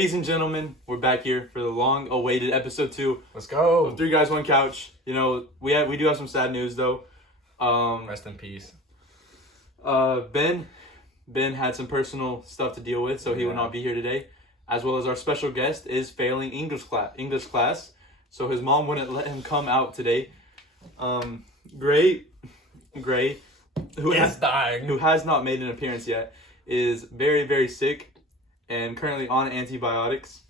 Ladies and gentlemen, we're back here for the long-awaited episode 2. Let's go. Of 3 Guys, 1 Couch. You know, we do have some sad news though. Rest in peace. Ben had some personal stuff to deal with, so he will not be here today. As well as our special guest is failing English class, so his mom wouldn't let him come out today. Gray, who has not made an appearance yet, is very, very sick and currently on antibiotics.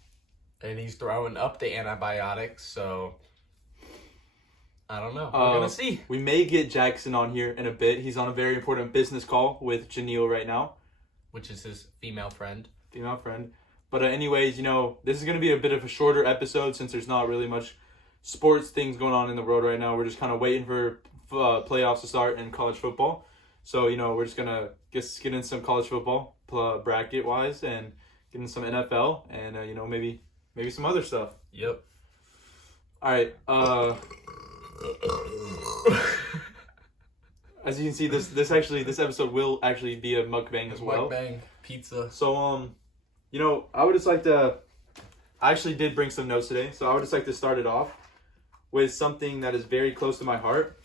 And he's throwing up the antibiotics, so I don't know. We're gonna see. We may get Jackson on here in a bit. He's on a very important business call with Janelle right now, which is his female friend. But anyways, you know, this is going to be a bit of a shorter episode since there's not really much sports things going on in the world right now. We're just kind of waiting for playoffs to start in college football. So, you know, we're just going to get in some college football bracket-wise and get in some NFL and, you know, maybe some other stuff. Yep. All right. As you can see, this episode will actually be a mukbang as well. Mukbang pizza. So, you know, I actually did bring some notes today, so I would just like to start it off with something that is very close to my heart.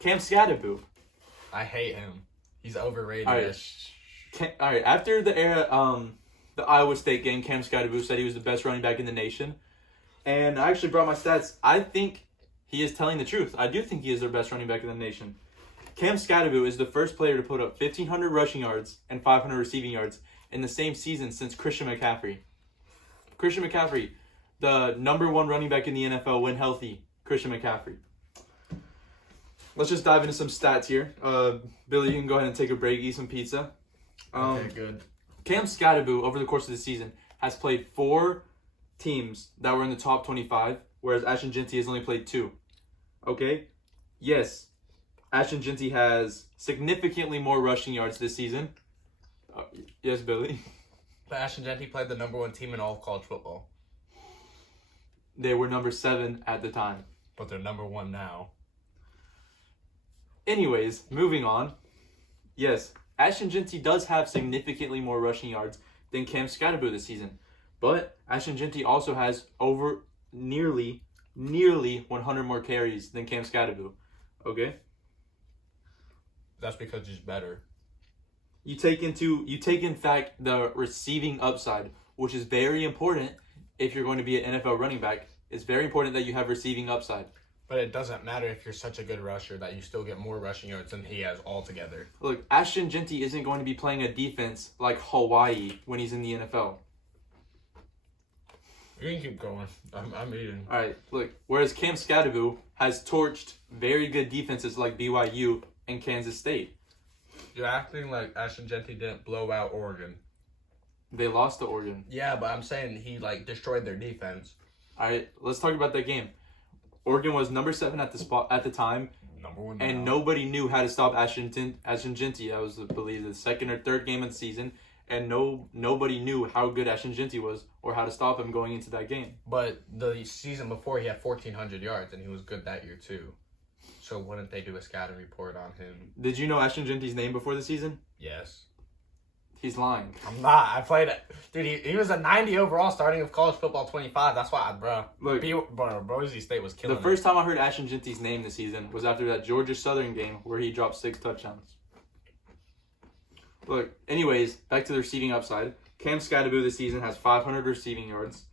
Cam Skattebo. I hate him. He's overrated. All right. After the Iowa State game, Cam Skattebo said he was the best running back in the nation. And I actually brought my stats. I think he is telling the truth. I do think he is the best running back in the nation. Cam Skattebo is the first player to put up 1,500 rushing yards and 500 receiving yards in the same season since Christian McCaffrey. Christian McCaffrey, the number 1 running back in the NFL when healthy. Christian McCaffrey. Let's just dive into some stats here. Billy, you can go ahead and take a break, eat some pizza. Okay, good. Cam Skattebo, over the course of the season, has played 4 teams that were in the top 25, whereas Ashton Jeanty has only played 2. Okay? Yes, Ashton Jeanty has significantly more rushing yards this season. Yes, Billy. But Ashton Jeanty played the number 1 team in all of college football. They were number 7 at the time. But they're number 1 now. Anyways, moving on. Yes, Ashton Jeanty does have significantly more rushing yards than Cam Skattebo this season. But Ashton Jeanty also has over nearly 100 more carries than Cam Skattebo. Okay? That's because he's better. You take in fact the receiving upside, which is very important if you're going to be an NFL running back. It's very important that you have receiving upside. But it doesn't matter if you're such a good rusher that you still get more rushing yards than he has altogether. Look, Ashton Jeanty isn't going to be playing a defense like Hawaii when he's in the NFL. You can keep going. I'm eating. All right, look. Whereas Cam Skattebo has torched very good defenses like BYU and Kansas State. You're acting like Ashton Jeanty didn't blow out Oregon. They lost to Oregon. Yeah, but I'm saying he destroyed their defense. All right, let's talk about that game. Oregon was number 7 at the time, number 1 and nobody knew how to stop Ashton Jeanty. That was, I believe, the second or third game of the season, and nobody knew how good Ashton Jeanty was or how to stop him going into that game. But the season before, he had 1,400 yards, and he was good that year too. So wouldn't they do a scouting report on him? Did you know Ashton Jeanty's name before the season? Yes. He's lying. I'm not. I played it. Dude, he was a 90 overall starting of college football 25. That's why, Boise State was killing The first time I heard Ashton Jeanty's name this season was after that Georgia Southern game where he dropped 6 touchdowns. Look, anyways, back to the receiving upside. Cam Skattebo this season has 500 receiving yards,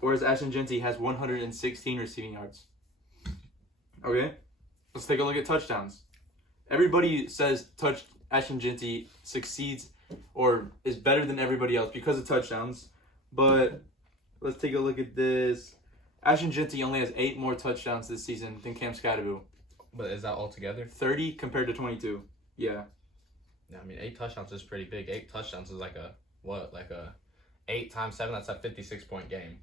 whereas Ashton Jeanty has 116 receiving yards. Okay? Let's take a look at touchdowns. Everybody says Ashton Jeanty succeeds or is better than everybody else because of touchdowns. But let's take a look at this. Ashton Jeanty only has 8 more touchdowns this season than Cam Skattebo. But is that all together? 30 compared to 22. Yeah. Yeah, I mean, 8 touchdowns is pretty big. 8 touchdowns is like a 8 times 7, that's a 56-point game.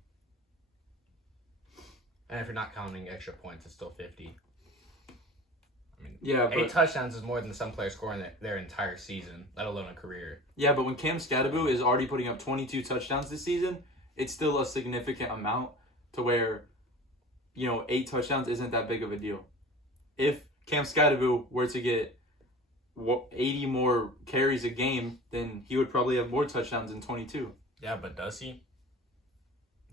And if you're not counting extra points, it's still 50. I mean, yeah, 8 touchdowns is more than some players score in their entire season, let alone a career. Yeah, but when Cam Skattebo is already putting up 22 touchdowns this season, it's still a significant amount to where, 8 touchdowns isn't that big of a deal. If Cam Skattebo were to get 80 more carries a game, then he would probably have more touchdowns than 22. Yeah, but does he?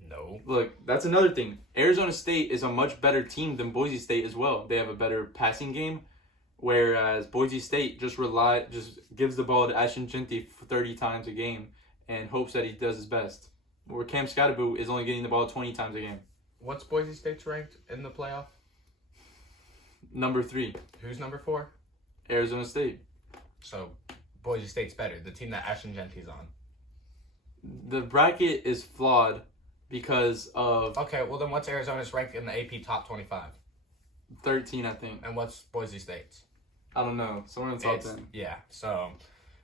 No. Look, that's another thing. Arizona State is a much better team than Boise State as well. They have a better passing game, whereas Boise State just gives the ball to Ashton Jeanty 30 times a game and hopes that he does his best. Where Cam Scottaboo is only getting the ball 20 times a game. What's Boise State's ranked in the playoff? Number 3. Who's number 4? Arizona State. So, Boise State's better. The team that Ashton Jeanty's on. The bracket is flawed because of... Okay, well then what's Arizona's ranked in the AP Top 25? 13, I think. And what's Boise State's? I don't know. Somewhere in the top 10. Yeah, so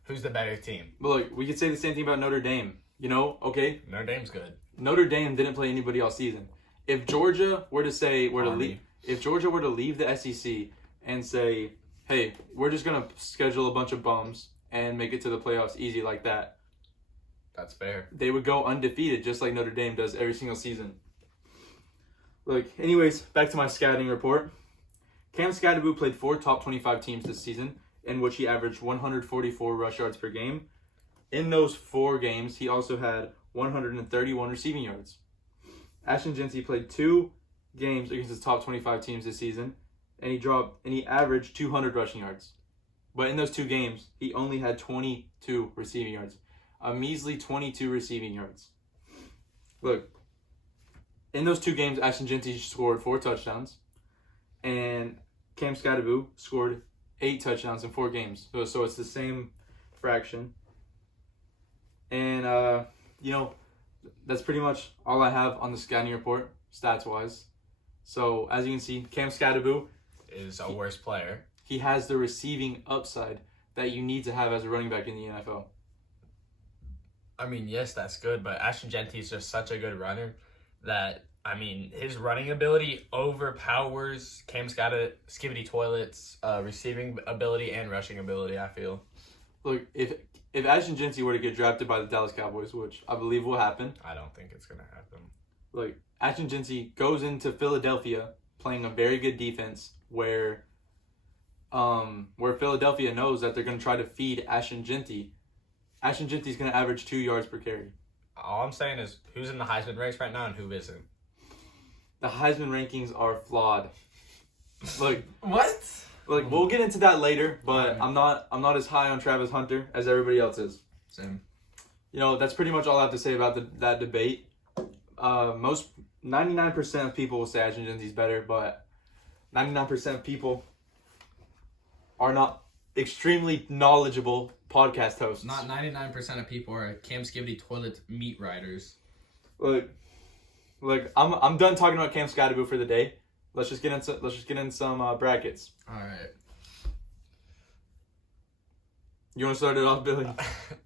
who's the better team? But look, we could say the same thing about Notre Dame. You know, okay? Notre Dame's good. Notre Dame didn't play anybody all season. If Georgia were to leave, if Georgia were to leave the SEC and say, "Hey, we're just gonna schedule a bunch of bums and make it to the playoffs easy like that," that's fair. They would go undefeated, just like Notre Dame does every single season. Look, anyways, back to my scouting report. Cam Scottaboo played 4 top 25 teams this season, in which he averaged 144 rush yards per game. In those 4 games, he also had 131 receiving yards. Ashton Jeanty played 2 games against his top 25 teams this season, and he averaged 200 rushing yards. But in those 2 games, he only had 22 receiving yards. A measly 22 receiving yards. Look, in those 2 games, Ashton Jeanty scored 4 touchdowns, and Cam Scottaboo scored 8 touchdowns in 4 games. So it's the same fraction. And, that's pretty much all I have on the scouting report, stats-wise. So, as you can see, Cam Scottaboo is a worse player. He has the receiving upside that you need to have as a running back in the NFL. I mean, yes, that's good, but Ashton Jeanty is just such a good runner that, I mean, his running ability overpowers Cam Skibbity Toilet's receiving ability and rushing ability, I feel. Look, if Ashton Jeanty were to get drafted by the Dallas Cowboys, which I believe will happen. I don't think it's going to happen. Like, Ashton Jeanty goes into Philadelphia playing a very good defense where Philadelphia knows that they're going to try to feed Ashton Jeanty. Ashton Jeanty's going to average 2 yards per carry. All I'm saying is who's in the Heisman race right now and who isn't. The Heisman rankings are flawed. Look, what? Like, we'll get into that later, but I'm not as high on Travis Hunter as everybody else is. Same. That's pretty much all I have to say about that debate. 99% of people will say Ashton Jeanty's better, but 99% of people are not extremely knowledgeable podcast hosts. Not 99% of people are Cam Skibbity Toilet meat riders. Look, I'm done talking about Cam Scottaboo for the day. Let's just get in some brackets. All right. You want to start it off, Billy?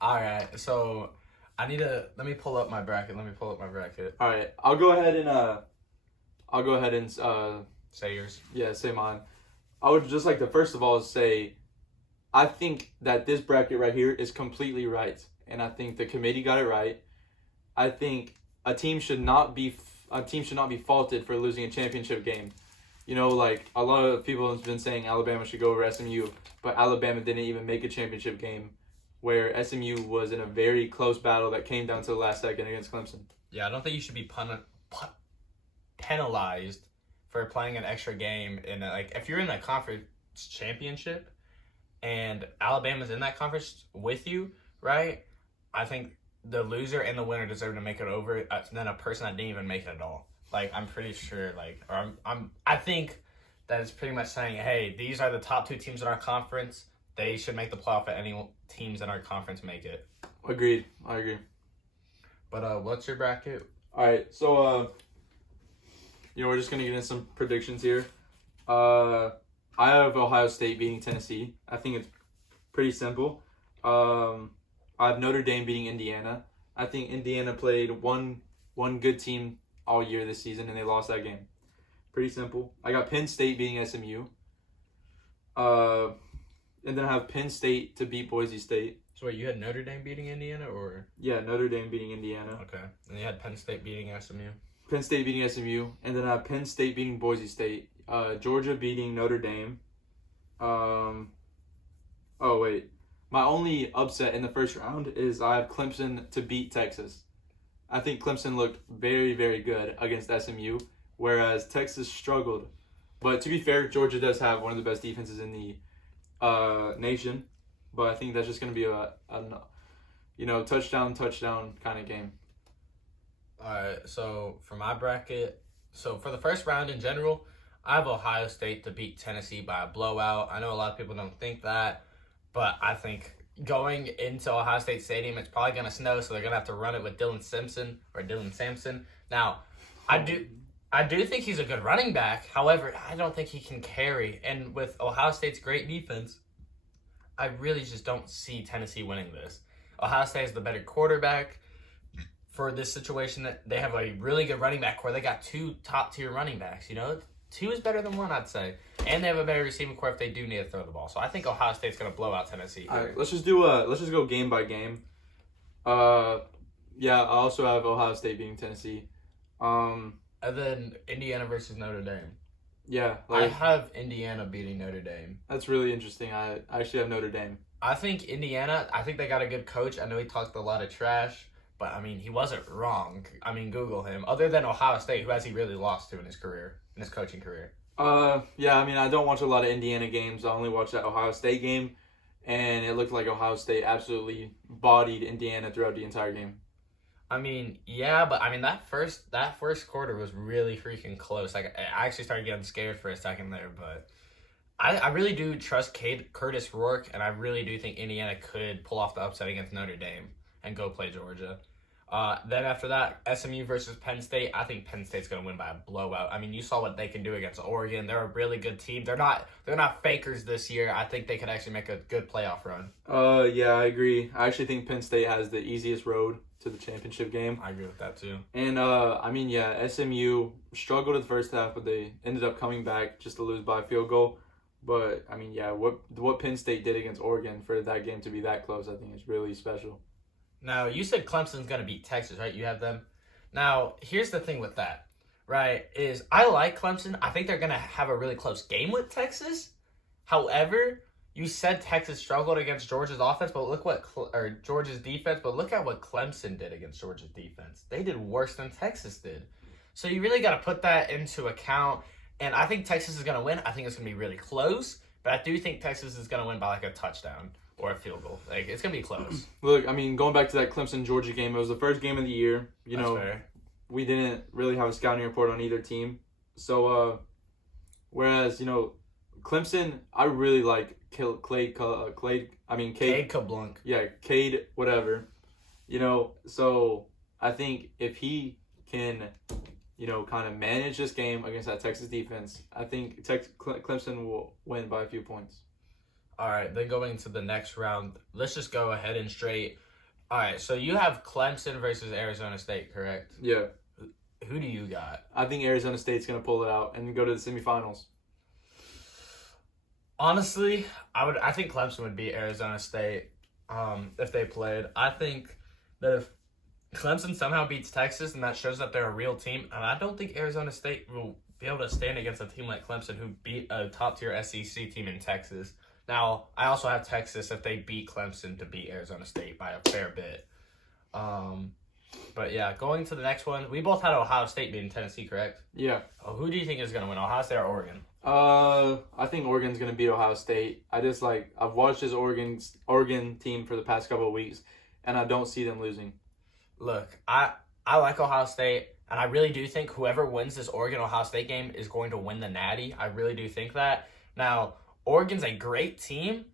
All right. So let me pull up my bracket. All right. I'll go ahead and say yours. Yeah, say mine. I would just like to first of all say, I think that this bracket right here is completely right, and I think the committee got it right. I think a team should not be faulted for losing a championship game. Like a lot of people have been saying Alabama should go over SMU, but Alabama didn't even make a championship game, where SMU was in a very close battle that came down to the last second against Clemson. Yeah, I don't think you should be penalized for playing an extra game if you're in the conference championship and Alabama's in that conference with you, right? I think the loser and the winner deserve to make it over than a person that didn't even make it at all. I'm pretty sure, I think that it's pretty much saying, hey, these are the top 2 teams in our conference. They should make the playoff if any teams in our conference make it. Agreed. I agree. But what's your bracket? All right, so we're just gonna get into some predictions here. I have Ohio State beating Tennessee. I think it's pretty simple. I have Notre Dame beating Indiana. I think Indiana played one good team all year this season, and they lost that game. Pretty simple. I got Penn State beating SMU. And then I have Penn State to beat Boise State. So wait, you had Notre Dame beating Indiana, or? Yeah, Notre Dame beating Indiana. Okay. And you had Penn State beating SMU. Penn State beating SMU. And then I have Penn State beating Boise State. Georgia beating Notre Dame. My only upset in the first round is I have Clemson to beat Texas. I think Clemson looked very, very good against SMU, whereas Texas struggled. But to be fair, Georgia does have one of the best defenses in the nation. But I think that's just going to be a touchdown kind of game. All right, so for my bracket, so for the first round in general, I have Ohio State to beat Tennessee by a blowout. I know a lot of people don't think that, but I think going into Ohio State Stadium, it's probably going to snow, so they're going to have to run it with Dylan Sampson. Now, I do think he's a good running back. However, I don't think he can carry. And with Ohio State's great defense, I really just don't see Tennessee winning this. Ohio State is the better quarterback for this situation. That they have a really good running back core. They got 2 top-tier running backs, 2 is better than 1, I'd say. And they have a better receiving core if they do need to throw the ball. So I think Ohio State's going to blow out Tennessee here. All right, let's just go game by game. Yeah, I also have Ohio State beating Tennessee. And then Indiana versus Notre Dame. Yeah, I have Indiana beating Notre Dame. That's really interesting. I actually have Notre Dame. I think Indiana, I think they got a good coach. I know he talked a lot of trash, but, he wasn't wrong. Google him. Other than Ohio State, who has he really lost to in his coaching career? Yeah, I don't watch a lot of Indiana games. I only watched that Ohio State game, and it looked like Ohio State absolutely bodied Indiana throughout the entire game. Yeah, but that first quarter was really freaking close. I actually started getting scared for a second there, but I really do trust Curtis Rourke, and I really do think Indiana could pull off the upset against Notre Dame and go play Georgia. Then after that, SMU versus Penn State. I think Penn State's going to win by a blowout. You saw what they can do against Oregon. They're a really good team. They're not fakers this year. I think they could actually make a good playoff run. Yeah, I agree. I actually think Penn State has the easiest road to the championship game. I agree with that too. And SMU struggled in the first half, but they ended up coming back just to lose by a field goal. But what Penn State did against Oregon for that game to be that close, I think is really special. Now, you said Clemson's going to beat Texas, right? You have them. Now, here's the thing with that, right, is I like Clemson. I think they're going to have a really close game with Texas. However, you said Texas struggled against Georgia's offense, but look Georgia's defense, but look at what Clemson did against Georgia's defense. They did worse than Texas did. So you really got to put that into account. And I think Texas is going to win. I think it's going to be really close, but I do think Texas is going to win by a touchdown or a field goal. It's going to be close. Look, going back to that Clemson-Georgia game, it was the first game of the year. That's fair. We didn't really have a scouting report on either team. So, whereas, Clemson, I really like Cade Kablanc. Yeah, Cade, whatever. So I think if he can, kind of manage this game against that Texas defense, I think Clemson will win by a few points. All right, then going into the next round, let's just go ahead and straight. All right, so you have Clemson versus Arizona State, correct? Yeah. Who do you got? I think Arizona State's going to pull it out and go to the semifinals. Honestly, I think Clemson would beat Arizona State if they played. I think that if Clemson somehow beats Texas, and that shows that they're a real team, and I don't think Arizona State will be able to stand against a team like Clemson who beat a top-tier SEC team in Texas. Now, I also have Texas if they beat Clemson to beat Arizona State by a fair bit. But yeah, going to the next one, we both had Ohio State beating Tennessee, correct? Yeah. Who do you think is going to win, Ohio State or Oregon? I think Oregon's going to beat Ohio State. I've watched this Oregon team for the past couple of weeks, and I don't see them losing. Look, I like Ohio State, and I really do think whoever wins this Oregon-Ohio State game is going to win the Natty. I really do think that. Now, Oregon's a great team,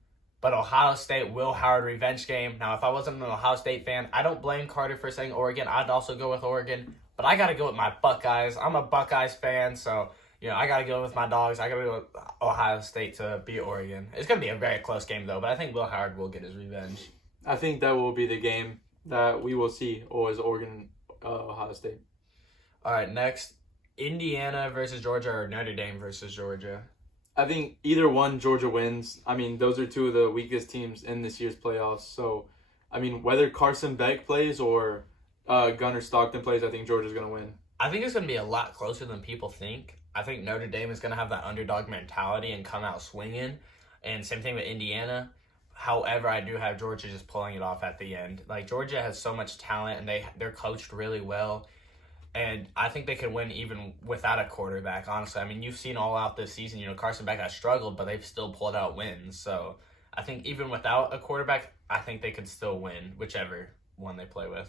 but Ohio State will Howard revenge game. Now, if I wasn't an Ohio State fan, I don't blame Carter for saying Oregon. I'd also go with Oregon, but I got to go with my Buckeyes. I'm a Buckeyes fan, so, I got to go with my dogs. I got to go with Ohio State to beat Oregon. It's going to be a very close game, though, but I think Will Howard will get his revenge. I think that will be the game that we will see, or is Oregon, Ohio State. All right, next, Indiana versus Georgia or Notre Dame versus Georgia. I think either one, Georgia wins. Those are two of the weakest teams in this year's playoffs. So, whether Carson Beck plays or Gunnar Stockton plays, I think Georgia's going to win. I think it's going to be a lot closer than people think. I think Notre Dame is going to have that underdog mentality and come out swinging. And same thing with Indiana. However, I do have Georgia just pulling it off at the end. Like, Georgia has so much talent, and they're coached really well. And I think they could win even without a quarterback, honestly. I mean, you've seen all out this season. Carson Beck has struggled, but they've still pulled out wins. So I think even without a quarterback, I think they could still win, whichever one they play with.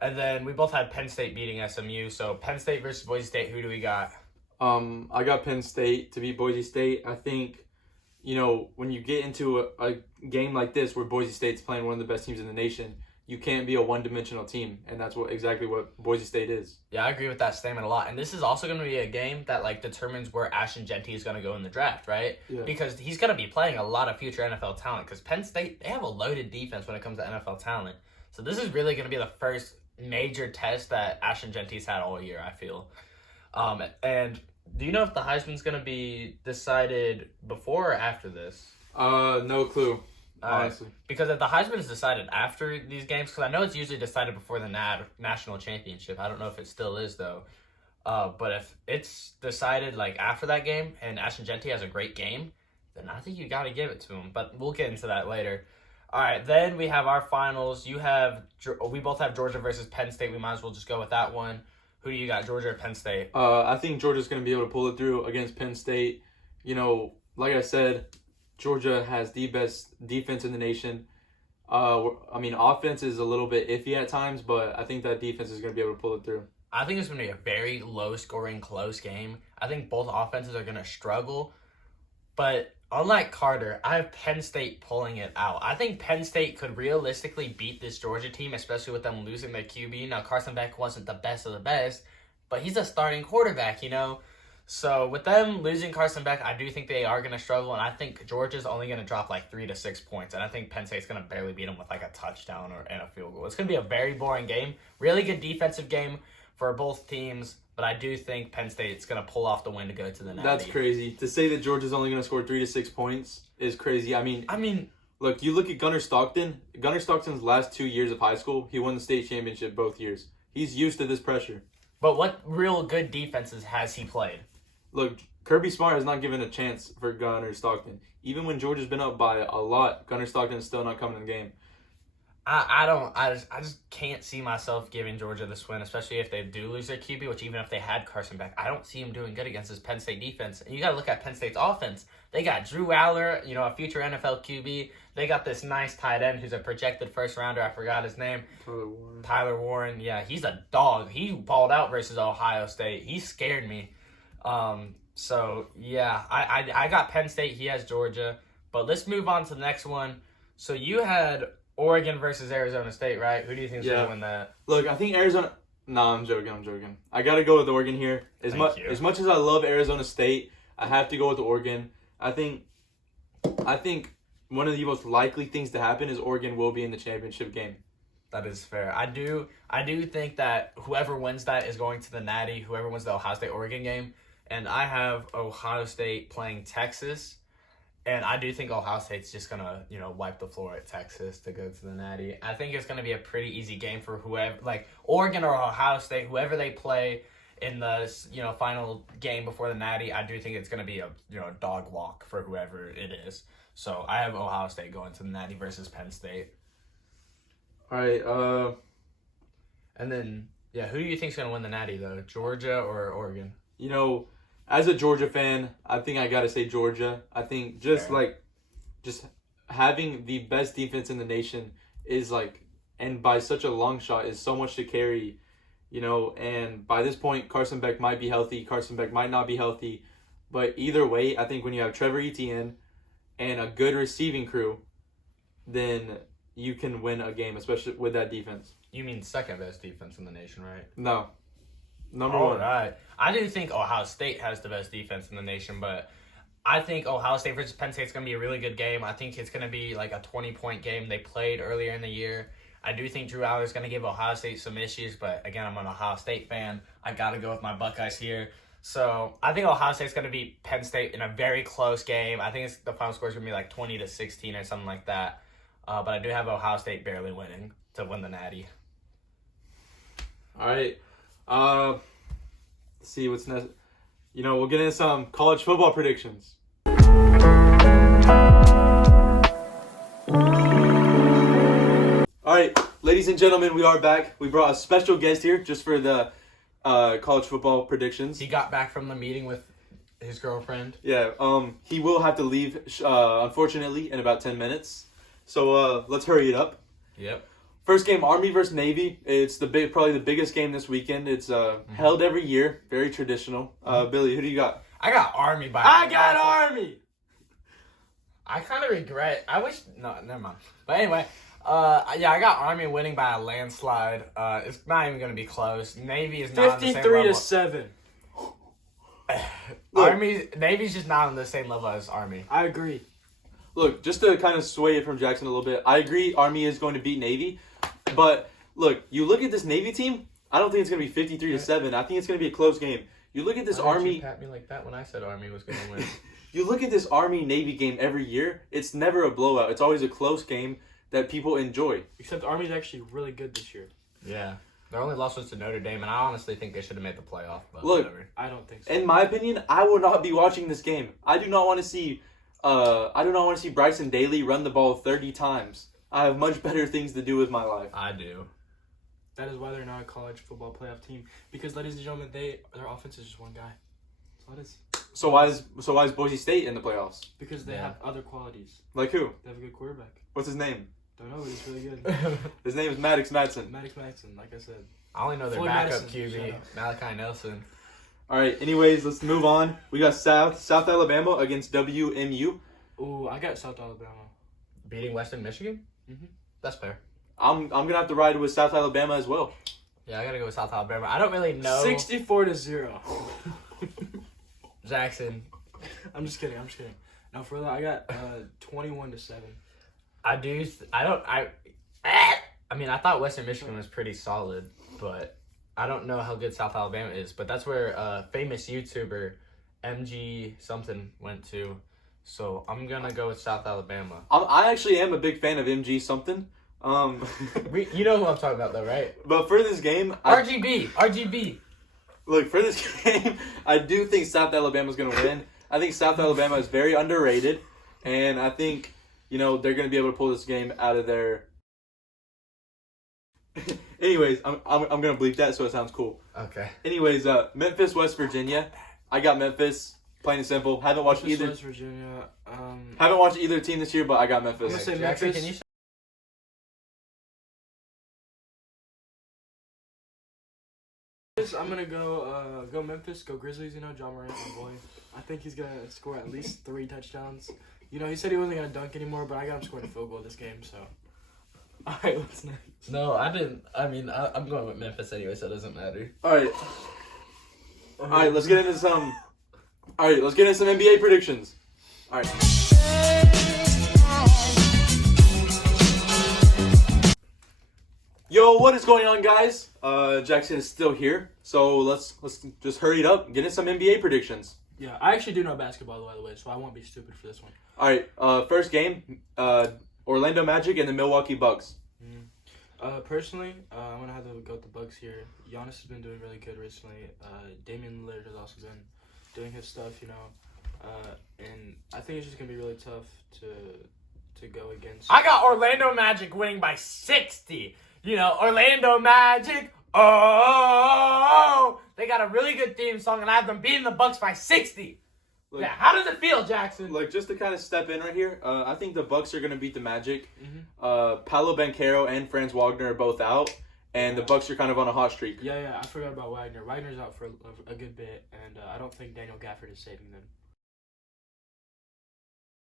And then we both had Penn State beating SMU. So Penn State versus Boise State, who do we got? I got Penn State to beat Boise State. I think, when you get into a game like this where Boise State's playing one of the best teams in the nation, you can't be a one-dimensional team, and that's exactly what Boise State is. Yeah, I agree with that statement a lot. And this is also going to be a game that determines where Ashton Jeanty is going to go in the draft, right? Yeah. Because he's going to be playing a lot of future NFL talent. Because Penn State, they have a loaded defense when it comes to NFL talent. So this is really going to be the first major test that Ashton Jeanty's had all year, I feel. And do you know if the Heisman's going to be decided before or after this? No clue. Honestly. Because if the Heisman is decided after these games, because I know it's usually decided before the national championship. I don't know if it still is, though. But if it's decided after that game and Ashton Jeanty has a great game, then I think you got to give it to him. But we'll get into that later. All right, then we have our finals. We both have Georgia versus Penn State. We might as well just go with that one. Who do you got, Georgia or Penn State? I think Georgia's going to be able to pull it through against Penn State. Like I said, Georgia has the best defense in the nation. Offense is a little bit iffy at times, but I think that defense is going to be able to pull it through. I think it's going to be a very low-scoring, close game. I think both offenses are going to struggle. But unlike Carter, I have Penn State pulling it out. I think Penn State could realistically beat this Georgia team, especially with them losing their QB. Now, Carson Beck wasn't the best of the best, but he's a starting quarterback, So with them losing Carson Beck, I do think they are going to struggle, and I think Georgia's only going to drop 3 to 6 points, and I think Penn State's going to barely beat them with a touchdown and a field goal. It's going to be a very boring game, really good defensive game for both teams, but I do think Penn State's going to pull off the win to go to the Natty. That's crazy. To say that Georgia's only going to score 3 to 6 points is crazy. I mean, look, you look at Gunnar Stockton. Gunnar Stockton's last 2 years of high school, he won the state championship both years. He's used to this pressure. But what real good defenses has he played? Look, Kirby Smart has not given a chance for Gunnar Stockton. Even when Georgia's been up by a lot, Gunnar Stockton is still not coming in the game. I just can't see myself giving Georgia this win, especially if they do lose their QB, which even if they had Carson Beck, I don't see him doing good against this Penn State defense. And you got to look at Penn State's offense. They got Drew Aller, a future NFL QB. They got this nice tight end who's a projected first rounder. I forgot his name. Tyler Warren. Yeah, he's a dog. He balled out versus Ohio State. He scared me. So yeah, I got Penn State. He has Georgia. But let's move on to the next one. So you had Oregon versus Arizona State, right? Who do you think is going to win that? Look, I think Arizona... No, I'm joking. I got to go with Oregon here. As much as I love Arizona State, I have to go with Oregon. I think one of the most likely things to happen is Oregon will be in the championship game. That is fair. I do think that whoever wins that is going to the Natty, whoever wins the Ohio State-Oregon game. And I have Ohio State playing Texas. And I do think Ohio State's just going to, wipe the floor at Texas to go to the Natty. I think it's going to be a pretty easy game for whoever, Oregon or Ohio State, whoever they play in the, final game before the Natty. I do think it's going to be a, dog walk for whoever it is. So I have Ohio State going to the Natty versus Penn State. All right. And then, who do you think's going to win the Natty, though? Georgia or Oregon? As a Georgia fan, I think I got to say Georgia. I think just having the best defense in the nation is and by such a long shot is so much to carry, and by this point, Carson Beck might be healthy. Carson Beck might not be healthy. But either way, I think when you have Trevor Etienne and a good receiving crew, then you can win a game, especially with that defense. You mean second best defense in the nation, right? No. Number one. All right. I do think Ohio State has the best defense in the nation, but I think Ohio State versus Penn State is going to be a really good game. I think it's going to be a 20-point game. They played earlier in the year. I do think Drew Aller is going to give Ohio State some issues, but again, I'm an Ohio State fan. I got to go with my Buckeyes here. So I think Ohio State's going to beat Penn State in a very close game. I think the final score is going to be 20-16 or something like that. But I do have Ohio State barely winning to win the Natty. All right. Let's see what's next. We'll get into some college football predictions. right, ladies and gentlemen, we are back. We brought a special guest here just for the college football predictions. He got back from the meeting with his girlfriend. Yeah, he will have to leave, unfortunately, in about 10 minutes. So let's hurry it up. Yep. First game, Army versus Navy. It's probably the biggest game this weekend. It's held every year, very traditional. Billy, who do you got? I got Army by. I got Army. I kind of regret. I wish. No, never mind. But anyway, yeah, I got Army winning by a landslide. It's not even going to be close. Navy is not on the same 53 level. to 7. Navy's just not on the same level as Army. I agree. Look, just to kind of sway it from Jackson a little bit, I agree Army is going to beat Navy. But look, you look at this Navy team, I don't think it's going to be 53 to 7. I think it's going to be a close game. You look at this Why did Army. you pat me like that when I said Army was going to win? You look at this Army-Navy game every year, it's never a blowout. It's always a close game that people enjoy. Except Army's actually really good this year. Yeah. Their only loss was to Notre Dame, and I honestly think they should have made the playoff. But Look, whatever. I don't think so. In my opinion, I will not be watching this game. I do not want to see Bryson Daly run the ball 30 times. I have much better things to do with my life. I do. That is why they're not a college football playoff team. Because, ladies and gentlemen, their offense is just one guy. That's all it is. So why is Boise State in the playoffs? Because they have other qualities. Like who? They have a good quarterback. What's his name? Don't know, but he's really good. His name is Maddox Madsen. Maddox Madsen, like I said. I only know their Floyd backup Madison, QB, Malachi Nelson. All right. Anyways, let's move on. We got South Alabama against WMU. Ooh, I got South Alabama. Beating Western Michigan? Mm-hmm. That's fair. I'm gonna have to ride with South Alabama as well. Yeah, I gotta go with South Alabama. I don't really know 64 to 0. Jackson. I'm just kidding. Now for that, I got 21 to 7. I mean, I thought Western Michigan was pretty solid, but I don't know how good South Alabama is. But that's where famous YouTuber MG something went to. So I'm gonna go with South Alabama. I actually am a big fan of MG something. You know who I'm talking about, though, right? But for this game, RGB. Look, for this game, I do think South Alabama's gonna win. I think South Alabama is very underrated, and I think they're gonna be able to pull this game out of their. Anyways, I'm gonna bleep that so it sounds cool. Okay. Anyways, Memphis, West Virginia. I got Memphis. Plain and simple. Haven't watched either. West Virginia. Haven't watched either team this year, but I got Memphis. I'm gonna say Jackson, Memphis. can you I'm gonna go Memphis, go Grizzlies. John Morant, my boy. I think he's gonna score at least 3 touchdowns. He said he wasn't gonna dunk anymore, but I got him scoring a field goal this game. So, all right, what's next? No, I didn't. I mean, I'm going with Memphis anyway, so it doesn't matter. All right. Let's get into some. All right, let's get into some NBA predictions. All right. Yo, what is going on, guys? Jackson is still here, so let's just hurry it up and get in some NBA predictions. Yeah, I actually do know basketball, by the way, so I won't be stupid for this one. All right, first game, Orlando Magic and the Milwaukee Bucks. Personally, I'm gonna have to go with the Bucks here. Giannis has been doing really good recently. Damian Lillard has also been doing his stuff, and I think it's just gonna be really tough to go against. I got Orlando Magic winning by 60. Orlando Magic. Oh, they got a really good theme song, and I have them beating the Bucks by 60. Look, yeah, how does it feel, Jackson? Like, just to kind of step in right here, I think the Bucks are going to beat the Magic. Mm-hmm. Paolo Banchero and Franz Wagner are both out, and the Bucks are kind of on a hot streak. Yeah, I forgot about Wagner. Wagner's out for a good bit, and I don't think Daniel Gafford is saving them.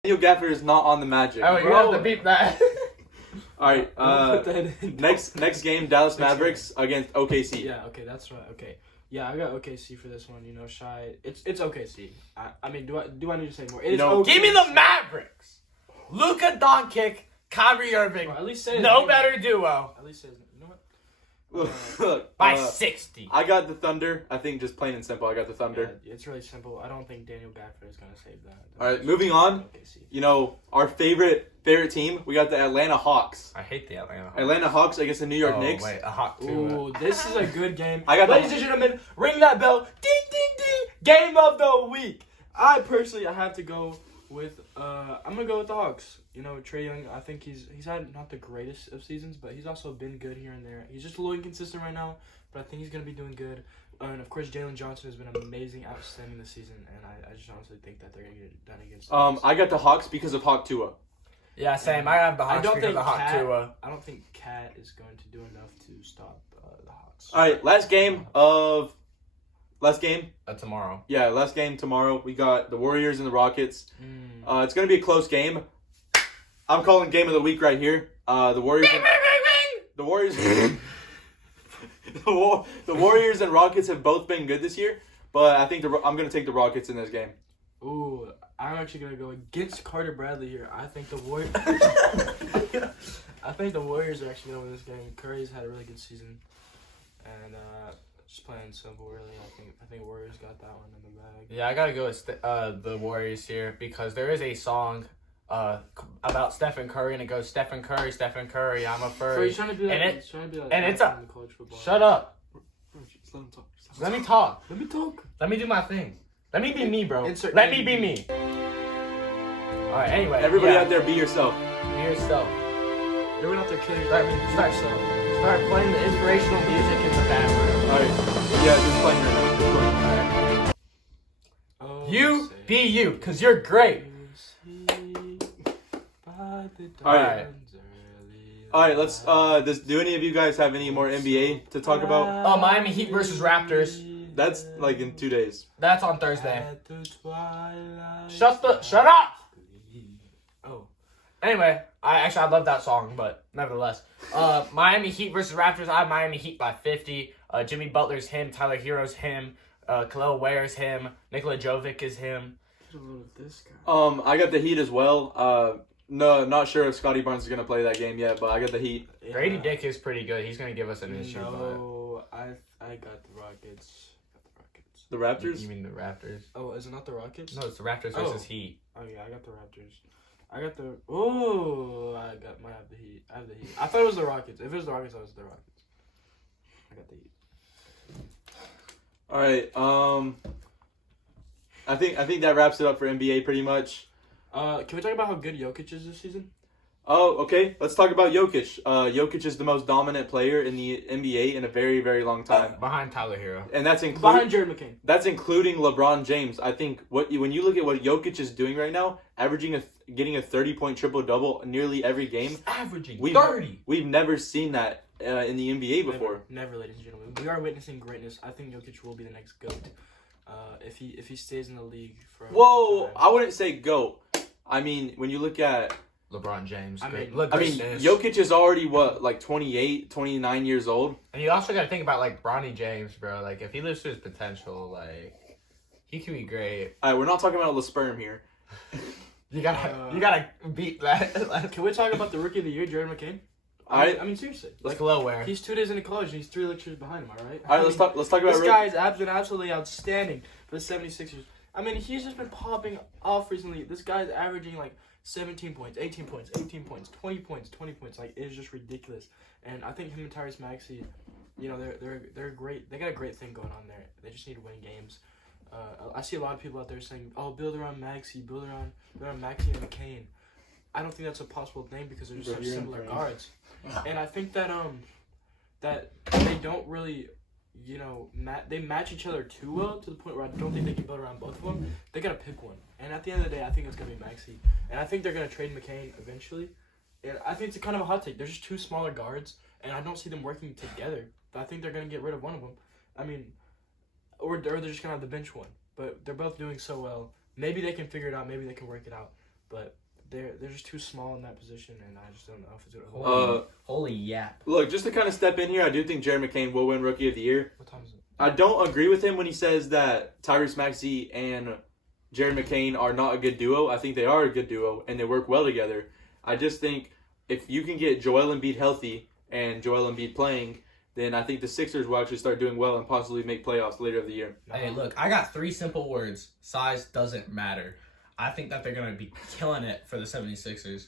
Daniel Gafford is not on the Magic. Oh, you have to beat that. All right, next game, Dallas Mavericks against OKC. Yeah, okay, that's right. Okay. Yeah, I got OKC for this one. Shy. It's OKC. I mean, do I need to say more? It's OKC. Give me the Mavericks. Luka Doncic, Kyrie Irving. Well, at least say no better duo. At least say his name. You know what? Look, by 60. I got the Thunder. I think just plain and simple, I got the Thunder. Yeah, it's really simple. I don't think Daniel Gafford is going to save that. All right, moving on. OKC. Our favorite team, we got the Atlanta Hawks. I hate the Atlanta Hawks. Atlanta Hawks against the New York Knicks. Wait, a Hawk too. Ooh, this is a good game. Ladies and gentlemen, ring that bell. Ding, ding, ding. Game of the week. I have to go I'm gonna go with the Hawks. You know, Trae Young. I think he's had not the greatest of seasons, but he's also been good here and there. He's just a little inconsistent right now, but I think he's gonna be doing good. And of course, Jalen Johnson has been amazing, outstanding this season, and I just honestly think that they're gonna get it done against. I got the Hawks because of Hawk Tua. Yeah, same. I have the Hawks because of the Hawk Tua. I don't think Cat is going to do enough to stop the Hawks. All right, last game. Tomorrow. Yeah, last game tomorrow. We got the Warriors and the Rockets. It's going to be a close game. I'm calling game of the week right here. The Warriors. The Warriors. The Warriors and Rockets have both been good this year, but I think I'm going to take the Rockets in this game. Ooh, I'm actually going to go against Carter Bradley here. I think the Warriors. I think the Warriors are actually going to win this game. Curry's had a really good season, and just playing simple, really. I think Warriors got that one in the bag. Yeah, I gotta go with the Warriors here because there is a song about Stephen Curry, and it goes Stephen Curry, I'm a So furry. he's trying to be like, and it's a college football. Shut up. Just let him talk. Let me talk. Let me talk. Let me do my thing. Let me be me, bro. Insert Let me name. be me. All right. Anyway, Everybody yeah. out there, be yourself. Be yourself. Everyone out there killing your Start playing the inspirational music in the background. All right. Yeah, just playing right now. Just playing. Oh, You be you, cause you're great. All right. All right, let's. Do any of you guys have any more NBA to talk about? Oh, Miami Heat versus Raptors. That's like in 2 days. That's on Thursday. Shut up. Oh. Anyway, I love that song, but nevertheless, Miami Heat versus Raptors. I have Miami Heat by 50. Jimmy Butler's him. Tyler Hero's him. Khalil Ware's him. Nikola Jovic is him. I got the Heat as well. No, not sure if Scotty Barnes is gonna play that game yet, but I got the Heat. Yeah. Grady Dick is pretty good. He's gonna give us an issue. No, I got the Rockets. The But Raptors. you mean the Raptors? Oh, is it not the Rockets? No, it's the Raptors Oh. versus Heat. Oh yeah, I got the Raptors. I might have the Heat. I have the Heat. I thought it was the Rockets. If it was the Rockets, I was the Rockets. I got the Heat. All right. I think that wraps it up for NBA pretty much. Can we talk about how good Jokic is this season? Oh, okay. Let's talk about Jokic. Jokic is the most dominant player in the NBA in a very, very long time, Behind Tyler Hero. and that's Behind Jared McCain. That's including LeBron James. I think when you look at what Jokic is doing right now, getting a 30-point triple-double nearly every game. He's averaging We've 30. We've never seen that in the NBA before. Never, ladies and gentlemen. We are witnessing greatness. I think Jokic will be the next GOAT. If he stays in the league for a Whoa, long time. I wouldn't say GOAT. I mean, when you look at LeBron James. I Great. mean- Look, I mean, greatness. Jokic is already, 28, 29 years old? And you also got to think about, like, Bronny James, bro. Like, if he lives to his potential, like, he could be great. All right, we're not talking about LeSperm here. You gotta beat that. Can we talk about the rookie of the year, Jared McCain? Alright. I mean, seriously. Let's go where? He's 2 days into college and he's 3 lectures behind him, all right? All right, let's talk about This guy has been absolutely outstanding for the 76ers. I mean, he's just been popping off recently. This guy's averaging, like, 17 points, 18 points, 18 points, 20 points, 20 points. Like, it's just ridiculous. And I think him and Tyrese Maxey, you know, they're great. They got a great thing going on there. They just need to win games. I see a lot of people out there saying, "Oh, build around Maxey, build around Maxey and McCain." I don't think that's a possible thing because they're just such similar guards. And I think that that they don't really, you know, they match each other too well to the point where I don't think they can build around both of them. They gotta pick one. And at the end of the day, I think it's gonna be Maxey. And I think they're gonna trade McCain eventually. And I think it's kind of a hot take. They're just 2 smaller guards, and I don't see them working together. I think they're gonna get rid of one of them. I mean, or they're just gonna have the bench one. But they're both doing so well. Maybe they can figure it out. Maybe they can work it out. But they're just too small in that position, and I just don't know if it's gonna hold. Holy yap. Look, just to kind of step in here, I do think Jared McCain will win Rookie of the Year. What time is it? I don't agree with him when he says that Tyrese Maxey and Jared McCain are not a good duo. I think they are a good duo, and they work well together. I just think if you can get Joel Embiid healthy and Joel Embiid playing, then I think the Sixers will actually start doing well and possibly make playoffs later of the year. Hey, look, I got 3 simple words. Size doesn't matter. I think that they're going to be killing it for the 76ers.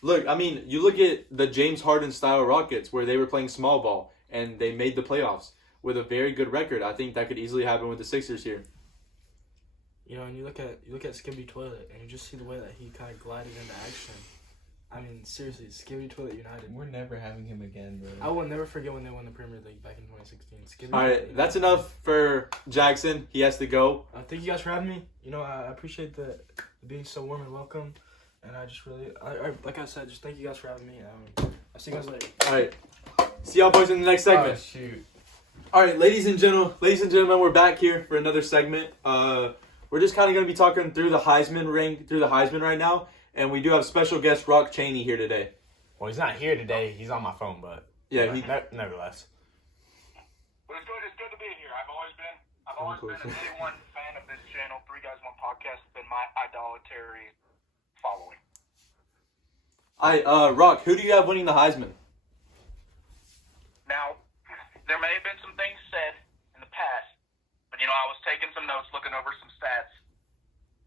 Look, I mean, you look at the James Harden style Rockets where they were playing small ball and they made the playoffs with a very good record. I think that could easily happen with the Sixers here. and you look at Skippy Toilet, and you just see the way that he kind of glided into action. I mean, seriously, Skippy Toilet United. We're never having him again, bro. I will never forget when they won the Premier League back in 2016. Skippy All Toilet right, that's United. enough for Jackson. He has to go. Thank you guys for having me. I appreciate the being so warm and welcome, and I just really, like I said, just thank you guys for having me. I'll see you guys later. All right, see y'all boys in the next segment. Oh, shoot. All right, ladies and gentlemen, we're back here for another segment. We're just kind of going to be talking through the Heisman right now, and we do have special guest Rock Chaney here today. Well, he's not here today. He's on my phone, but Yeah, nevertheless. Well, it's good to be here. I've always been a day one fan of this channel. 3 Guys 1 Podcast has been my idolatry following. All right, Rock, who do you have winning the Heisman? Now, there may have been some things said in the past, but I was taking some notes, looking over some stats,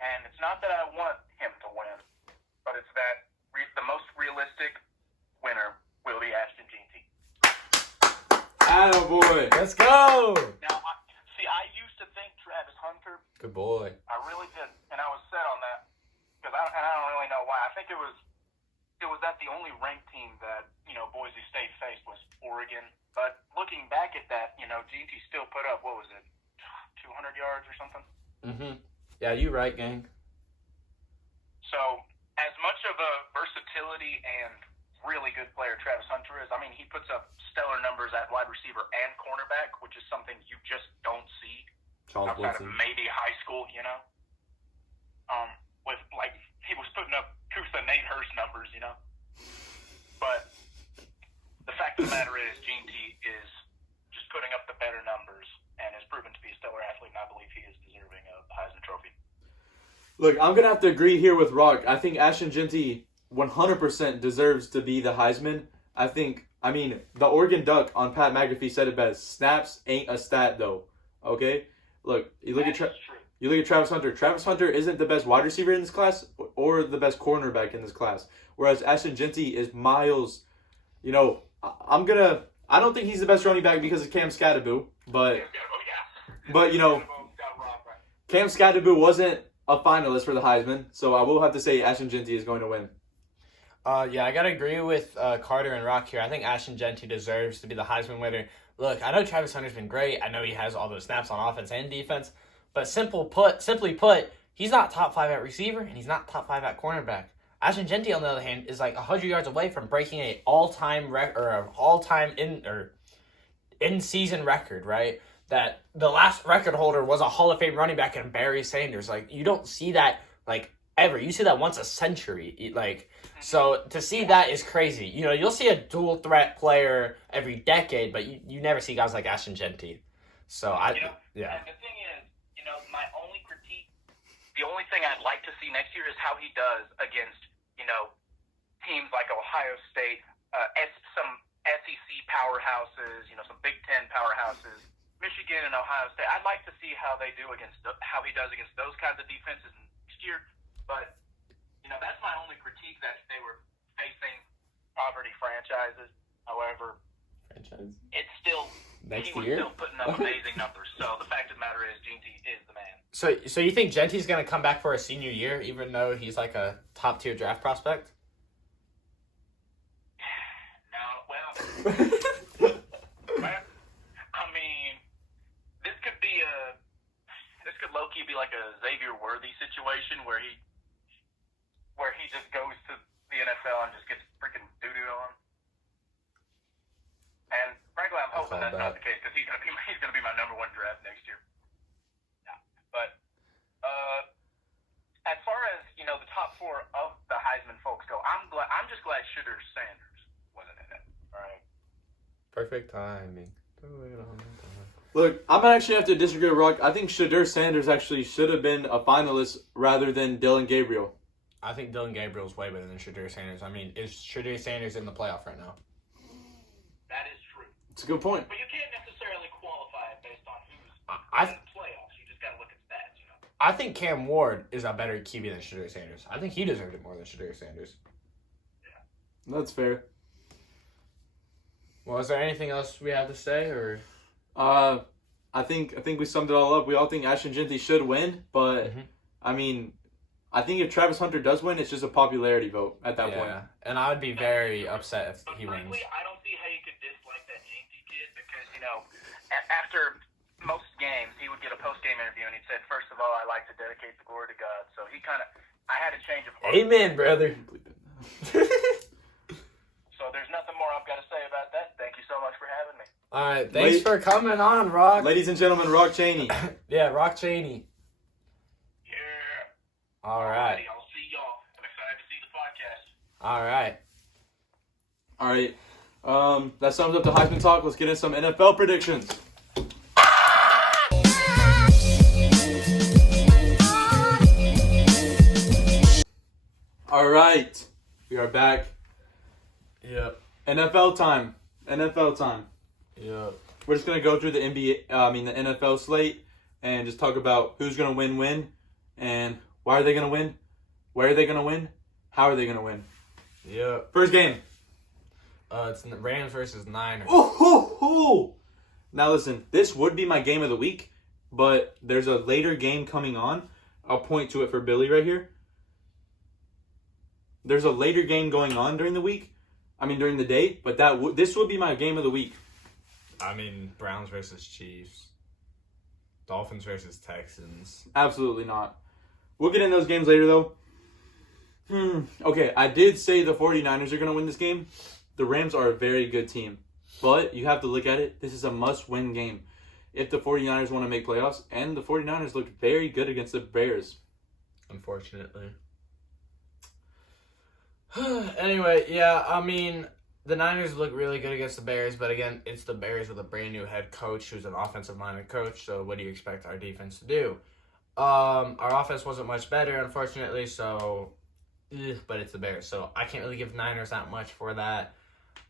and it's not that I want him to win, but it's that the most realistic winner will be Ashton Jeanty. Attaboy. Let's go! Now, I used to think Travis Hunter. Good boy. I really did, and I was set on that because I don't really know why. I think it was that the only ranked team that Boise State faced was Oregon. But looking back at that, GT still put up, what was it, 200 yards or something? Mm-hmm. Yeah, you right, gang. So as much of a versatility and really good player Travis Hunter is, I mean, he puts up stellar numbers at wide receiver and cornerback, which is something you just don't see Charles outside Woodson. of maybe high school, with he was putting up Kusa Nate Hurst numbers, But the fact of the matter is, Gene T is just putting up the better numbers and has proven to be a stellar athlete, and I believe he is deserving of the Heisman Trophy. Look, I'm going to have to agree here with Rock. I think Ashton Jeanty 100% deserves to be the Heisman. The Oregon Duck on Pat McAfee said it best. Snaps ain't a stat, though. Okay? Look, you look at Travis Hunter. Travis Hunter isn't the best wide receiver in this class or the best cornerback in this class. Whereas Ashton Jeanty is miles. I don't think he's the best running back because of Cam Skattebo, but Cam Skattebo wasn't a finalist for the Heisman, so I will have to say Ashton Jeanty is going to win. Yeah, I gotta agree with Carter and Rock here. I think Ashton Jeanty deserves to be the Heisman winner. Look, I know Travis Hunter's been great. I know he has all those snaps on offense and defense, but simply put, he's not top 5 at receiver and he's not top 5 at cornerback. Ashton Jeanty, on the other hand, is like 100 yards away from breaking a all-time in-season record, right? That the last record holder was a Hall of Fame running back in Barry Sanders. Like, you don't see that ever. You see that once a century. So to see that is crazy. You'll see a dual threat player every decade, but you never see guys like Ashton Jeanty. So And the thing is, my only critique, the only thing I'd like to see next year is how he does against, teams like Ohio State, some SEC powerhouses, some Big Ten powerhouses, Michigan and Ohio State. I'd like to see how he does against those kinds of defenses next year. But, that's my only critique, that they were facing poverty franchises. However, it's still, he was still putting up amazing numbers. So the fact of the matter is, Jeanty is the man. So you think Jeanty's going to come back for a senior year, even though he's like a top-tier draft prospect? No, well, this could low-key be like a Xavier Worthy situation where he just goes to the NFL and just gets freaking doo-doo on. And frankly, I'm hoping that's not the case because he's gonna be my number 1 draft next year. Yeah. But as far as the top 4 of the Heisman folks go, I'm just glad Shedeur Sanders wasn't in it. All right. Perfect timing. Look, I'm going to actually have to disagree with Rock. I think Shedeur Sanders actually should have been a finalist rather than Dylan Gabriel. I think Dylan Gabriel's way better than Shedeur Sanders. I mean, is Shedeur Sanders in the playoff right now? That is true. It's a good point. But you can't necessarily qualify it based on who's in the playoffs. You just got to look at stats, I think Cam Ward is a better QB than Shedeur Sanders. I think he deserved it more than Shedeur Sanders. Yeah. That's fair. Well, is there anything else we have to say, or? I think we summed it all up. We all think Ashton Genty should win, but I mean, I think if Travis Hunter does win, it's just a popularity vote at that point. Yeah, and I would be very upset if But he wins. frankly, I don't see how you could dislike that Janky kid because, after most games, he would get a post-game interview and he'd say, first of all, I like to dedicate the glory to God. So I had a change of heart. Amen, brother. So there's nothing more I've got to say about that. Thank you so much for having me. All right, thanks for coming on, Rock. Ladies and gentlemen, Rock Cheney. Yeah, Rock Cheney. Yeah. All right. I'll see y'all. I'm excited to see the podcast. All right. All right. That sums up the Heisman talk. Let's get into some NFL predictions. All right. We are back. Yep. NFL time. Yep. We're just gonna go through the the NFL slate and just talk about who's gonna win, and why are they gonna win, where are they gonna win, how are they gonna win. Yep. First game. It's Rams versus Niners. Oh. Now listen, this would be my game of the week, but there's a later game coming on. I'll point to it for Billy right here. There's a later game going on during the day, but this would be my game of the week. I mean, Browns versus Chiefs. Dolphins versus Texans. Absolutely not. We'll get in those games later, though. Okay, I did say the 49ers are going to win this game. The Rams are a very good team. But you have to look at it. This is a must-win game if the 49ers want to make playoffs. And the 49ers looked very good against the Bears. Unfortunately. Anyway, yeah, I mean, the Niners look really good against the Bears, but again, it's the Bears with a brand new head coach who's an offensive-minded coach, so what do you expect our defense to do? Our offense wasn't much better, unfortunately, but it's the Bears, so I can't really give Niners that much for that.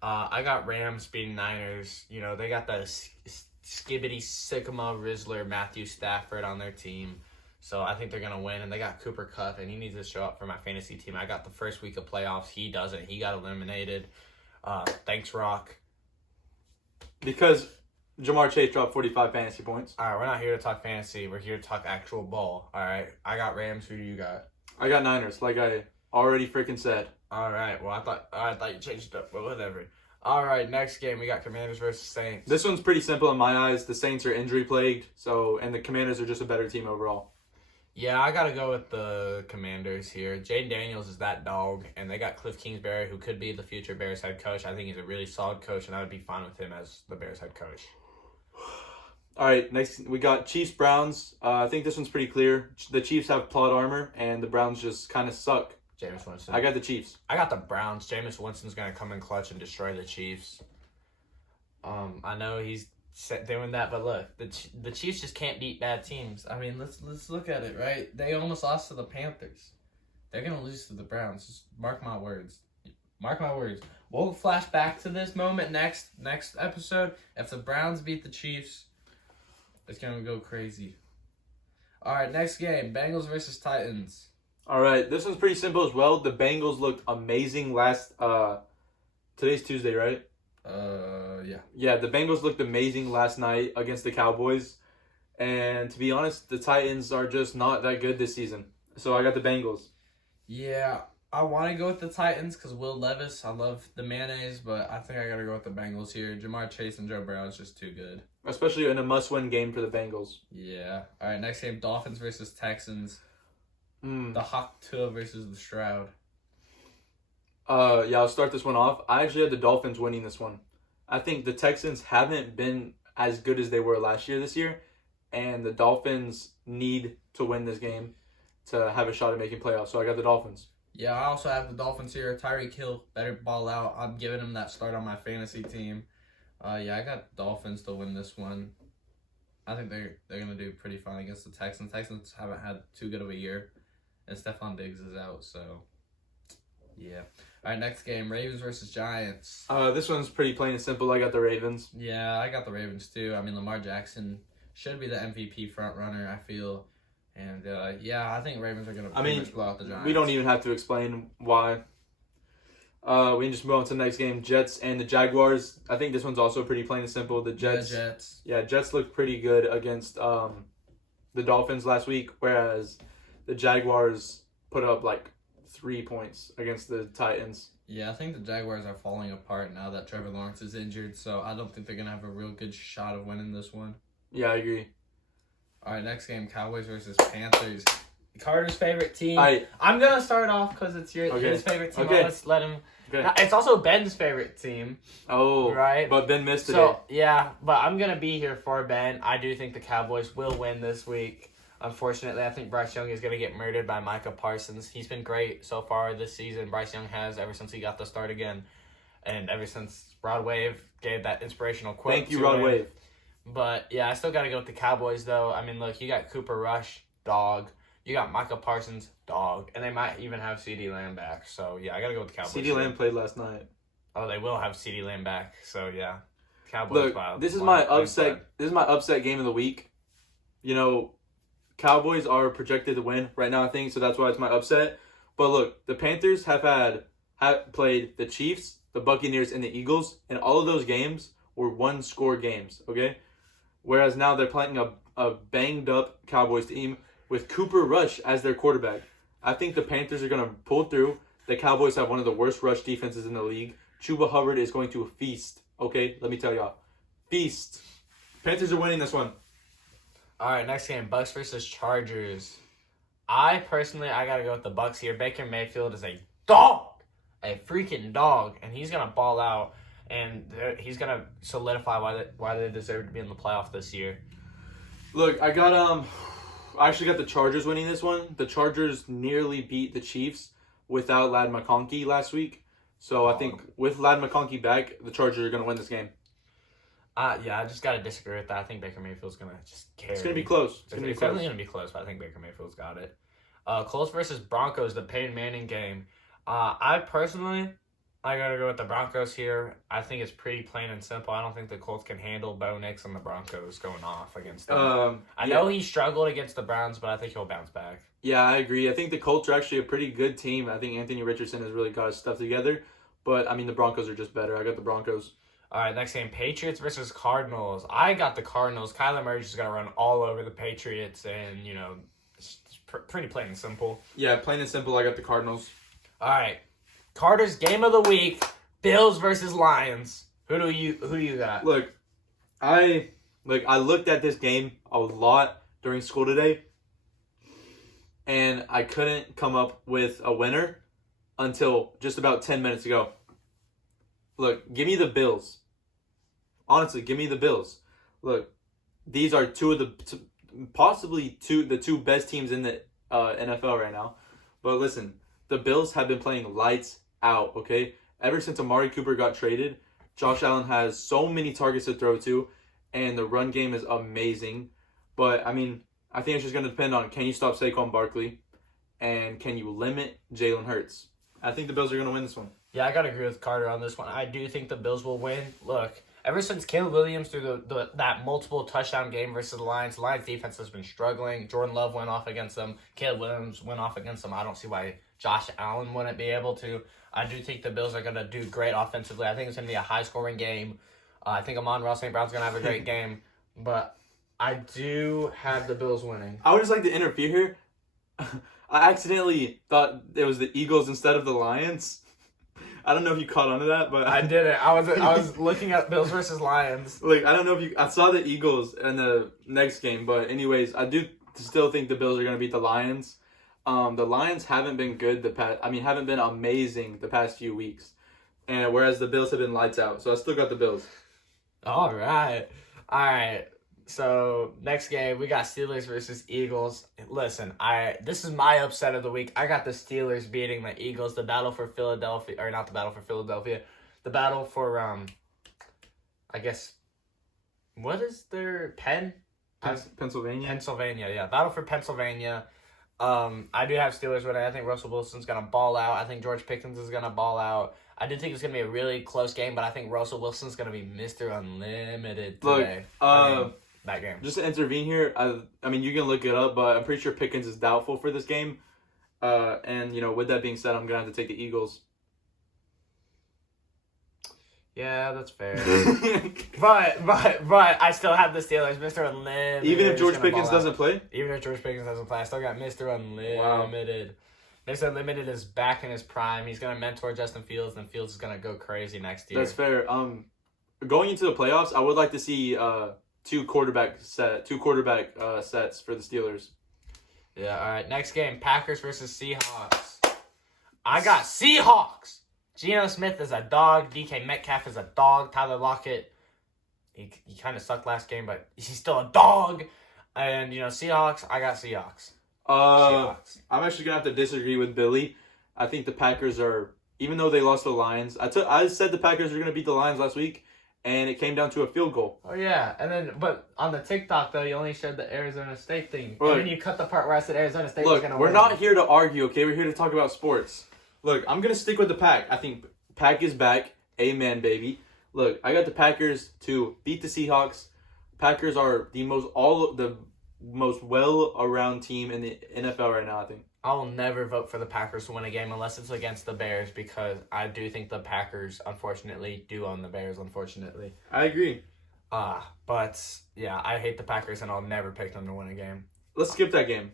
I got Rams beating Niners. You know, they got the skibbity Sycamore Rizzler Matthew Stafford on their team. So I think they're going to win. And they got Cooper Kupp, and he needs to show up for my fantasy team. I got the first week of playoffs. He doesn't. He got eliminated. Thanks, Rock. Because Jamar Chase dropped 45 fantasy points. All right, we're not here to talk fantasy. We're here to talk actual ball. All right, I got Rams. Who do you got? I got Niners, like I already freaking said. All right, well, I thought you changed it up, but whatever. All right, next game, we got Commanders versus Saints. This one's pretty simple in my eyes. The Saints are injury-plagued, and the Commanders are just a better team overall. Yeah, I got to go with the Commanders here. Jaden Daniels is that dog, and they got Cliff Kingsbury, who could be the future Bears head coach. I think he's a really solid coach, and I would be fine with him as the Bears head coach. All right, next we got Chiefs-Browns. I think this one's pretty clear. The Chiefs have plot armor, and the Browns just kind of suck. Jameis Winston. I got the Chiefs. I got the Browns. Jameis Winston's going to come in clutch and destroy the Chiefs. I know he's doing that, but look, the Chiefs just can't beat bad teams. I mean, let's look at it, right? They almost lost to the Panthers. They're going to lose to the Browns. Just mark my words. Mark my words. We'll flash back to this moment next episode. If the Browns beat the Chiefs, it's going to go crazy. All right, next game, Bengals versus Titans. All right, this one's pretty simple as well. The Bengals looked amazing today's Tuesday, right? Yeah. Yeah, the Bengals looked amazing last night against the Cowboys. And to be honest, the Titans are just not that good this season. So I got the Bengals. Yeah, I want to go with the Titans because Will Levis, I love the mayonnaise, but I think I got to go with the Bengals here. Jamar Chase and Joe Burrow is just too good. Especially in a must-win game for the Bengals. Yeah. All right, next game, Dolphins versus Texans. The Hawk Tua versus the Shroud. Yeah, I'll start this one off. I actually had the Dolphins winning this one. I think the Texans haven't been as good as they were last year this year, and the Dolphins need to win this game to have a shot at making playoffs. So I got the Dolphins. Yeah, I also have the Dolphins here. Tyreek Hill better ball out. I'm giving him that start on my fantasy team. Yeah, I got Dolphins to win this one. I think they're gonna do pretty fine against the Texans. Texans haven't had too good of a year, and Stephon Diggs is out. So, yeah. All right, next game, Ravens versus Giants. This one's pretty plain and simple. I got the Ravens. Yeah, I got the Ravens too. I mean, Lamar Jackson should be the MVP front runner, I feel. And, yeah, I think Ravens are going to pretty much blow out the Giants. We don't even have to explain why. We can just move on to the next game. Jets and the Jaguars. I think this one's also pretty plain and simple. The Jets. Jets looked pretty good against the Dolphins last week, whereas the Jaguars put up like 3 points against the Titans. Yeah, I think the Jaguars are falling apart now that Trevor Lawrence is injured, so I don't think they're going to have a real good shot of winning this one. Yeah, I agree. All right, next game, Cowboys versus Panthers. Carter's favorite team. I I'm going to start off because it's his favorite team. Okay. Let's let him. Okay. It's also Ben's favorite team. Oh, right. But Ben missed today. So, yeah, but I'm going to be here for Ben. I do think the Cowboys will win this week. Unfortunately, I think Bryce Young is going to get murdered by Micah Parsons. He's been great so far this season. Bryce Young has ever since he got the start again. And ever since Rod Wave gave that inspirational quote. Thank you, Rod Wave. But, yeah, I still got to go with the Cowboys, though. I mean, look, you got Cooper Rush, dog. You got Micah Parsons, dog. And they might even have CeeDee Lamb back. So, yeah, I got to go with the Cowboys. CeeDee Lamb played last night. Oh, they will have CeeDee Lamb back. So, yeah. Cowboys. Look, this is my upset. This is my upset game of the week. You know, Cowboys are projected to win right now, I think, so that's why it's my upset. But look, the Panthers have played the Chiefs, the Buccaneers, and the Eagles, and all of those games were one-score games, okay? Whereas now they're playing a banged-up Cowboys team with Cooper Rush as their quarterback. I think the Panthers are going to pull through. The Cowboys have one of the worst rush defenses in the league. Chuba Hubbard is going to feast, okay? Let me tell y'all. Feast. Panthers are winning this one. All right, next game, Bucks versus Chargers. I got to go with the Bucks here. Baker Mayfield is a dog, a freaking dog, and he's going to ball out, and he's going to solidify why they deserve to be in the playoff this year. Look, I actually got the Chargers winning this one. The Chargers nearly beat the Chiefs without Ladd McConkey last week. So I think with Ladd McConkey back, the Chargers are going to win this game. Yeah, I just got to disagree with that. I think Baker Mayfield's going to just carry. It's going to be close. It's definitely going to be close, but I think Baker Mayfield's got it. Colts versus Broncos, the Peyton Manning game. I got to go with the Broncos here. I think it's pretty plain and simple. I don't think the Colts can handle Bo Nix and the Broncos going off against them. I know he struggled against the Browns, but I think he'll bounce back. Yeah, I agree. I think the Colts are actually a pretty good team. I think Anthony Richardson has really got his stuff together. But, I mean, the Broncos are just better. I got the Broncos. All right, next game, Patriots versus Cardinals. I got the Cardinals. Kyler Murray's just going to run all over the Patriots, and, you know, it's pretty plain and simple. Yeah, plain and simple, I got the Cardinals. All right, Carter's game of the week, Bills versus Lions. Who do you got? Look, I looked at this game a lot during school today, and I couldn't come up with a winner until just about 10 minutes ago. Look, give me the Bills. Honestly, give me the Bills. Look, these are possibly the two best teams in the NFL right now. But listen, the Bills have been playing lights out, okay? Ever since Amari Cooper got traded, Josh Allen has so many targets to throw to, and the run game is amazing. But, I mean, I think it's just going to depend on, can you stop Saquon Barkley, and can you limit Jalen Hurts? I think the Bills are going to win this one. Yeah, I got to agree with Carter on this one. I do think the Bills will win. Look, ever since Caleb Williams threw that multiple touchdown game versus the Lions defense has been struggling. Jordan Love went off against them. Caleb Williams went off against them. I don't see why Josh Allen wouldn't be able to. I do think the Bills are going to do great offensively. I think it's going to be a high-scoring game. I think Amon-Ra St. Brown's going to have a great game. But I do have the Bills winning. I would just like to interfere here. I accidentally thought it was the Eagles instead of the Lions. I don't know if you caught on to that, but I didn't. I was looking at Bills versus Lions. Like, I don't know if I saw the Eagles in the next game, but anyways, I do still think the Bills are going to beat the Lions. The Lions haven't been good haven't been amazing the past few weeks. And whereas the Bills have been lights out. So I still got the Bills. All right. So next game, we got Steelers versus Eagles. Listen, this is my upset of the week. I got the Steelers beating the Eagles. The battle for Philadelphia, or not the battle for Philadelphia, the battle for I guess, what is their Pennsylvania. Pennsylvania, yeah, battle for Pennsylvania. I do have Steelers winning. I think Russell Wilson's gonna ball out. I think George Pickens is gonna ball out. I do think it's going to be a really close game, but I think Russell Wilson's going to be Mr. Unlimited today. Look, that game. Just to intervene here, I mean, you can look it up, but I'm pretty sure Pickens is doubtful for this game. And, with that being said, I'm going to have to take the Eagles. Yeah, that's fair. but I still have the Steelers. Mr. Unlimited. Even if is George gonna Pickens ball out. doesn't play? Even if George Pickens doesn't play, I still got Mr. Unlimited. Wow. Mr. Unlimited is back in his prime. He's gonna mentor Justin Fields, and Fields is gonna go crazy next year. That's fair. Going into the playoffs, I would like to see two quarterback sets for the Steelers. Yeah, all right. Next game, Packers versus Seahawks. I got Seahawks. Geno Smith is a dog. DK Metcalf is a dog. Tyler Lockett, he kind of sucked last game, but he's still a dog. And, Seahawks, I got Seahawks. Seahawks. I'm actually going to have to disagree with Billy. I think the Packers are, even though they lost the Lions, I said the Packers were going to beat the Lions last week, and it came down to a field goal. Oh, yeah. And then, but on the TikTok, though, you only showed the Arizona State thing. Look, and then you cut the part where I said Arizona State was Look, going to we're win. not here to argue, okay? We're here to talk about sports. Look, I'm going to stick with the Pack. I think Pack is back. Amen, baby. Look, I got the Packers to beat the Seahawks. Packers are the most well-around team in the NFL right now, I think. I will never vote for the Packers to win a game unless it's against the Bears because I do think the Packers, unfortunately, do own the Bears, unfortunately. I agree. But, yeah, I hate the Packers, and I'll never pick them to win a game. Let's skip that game.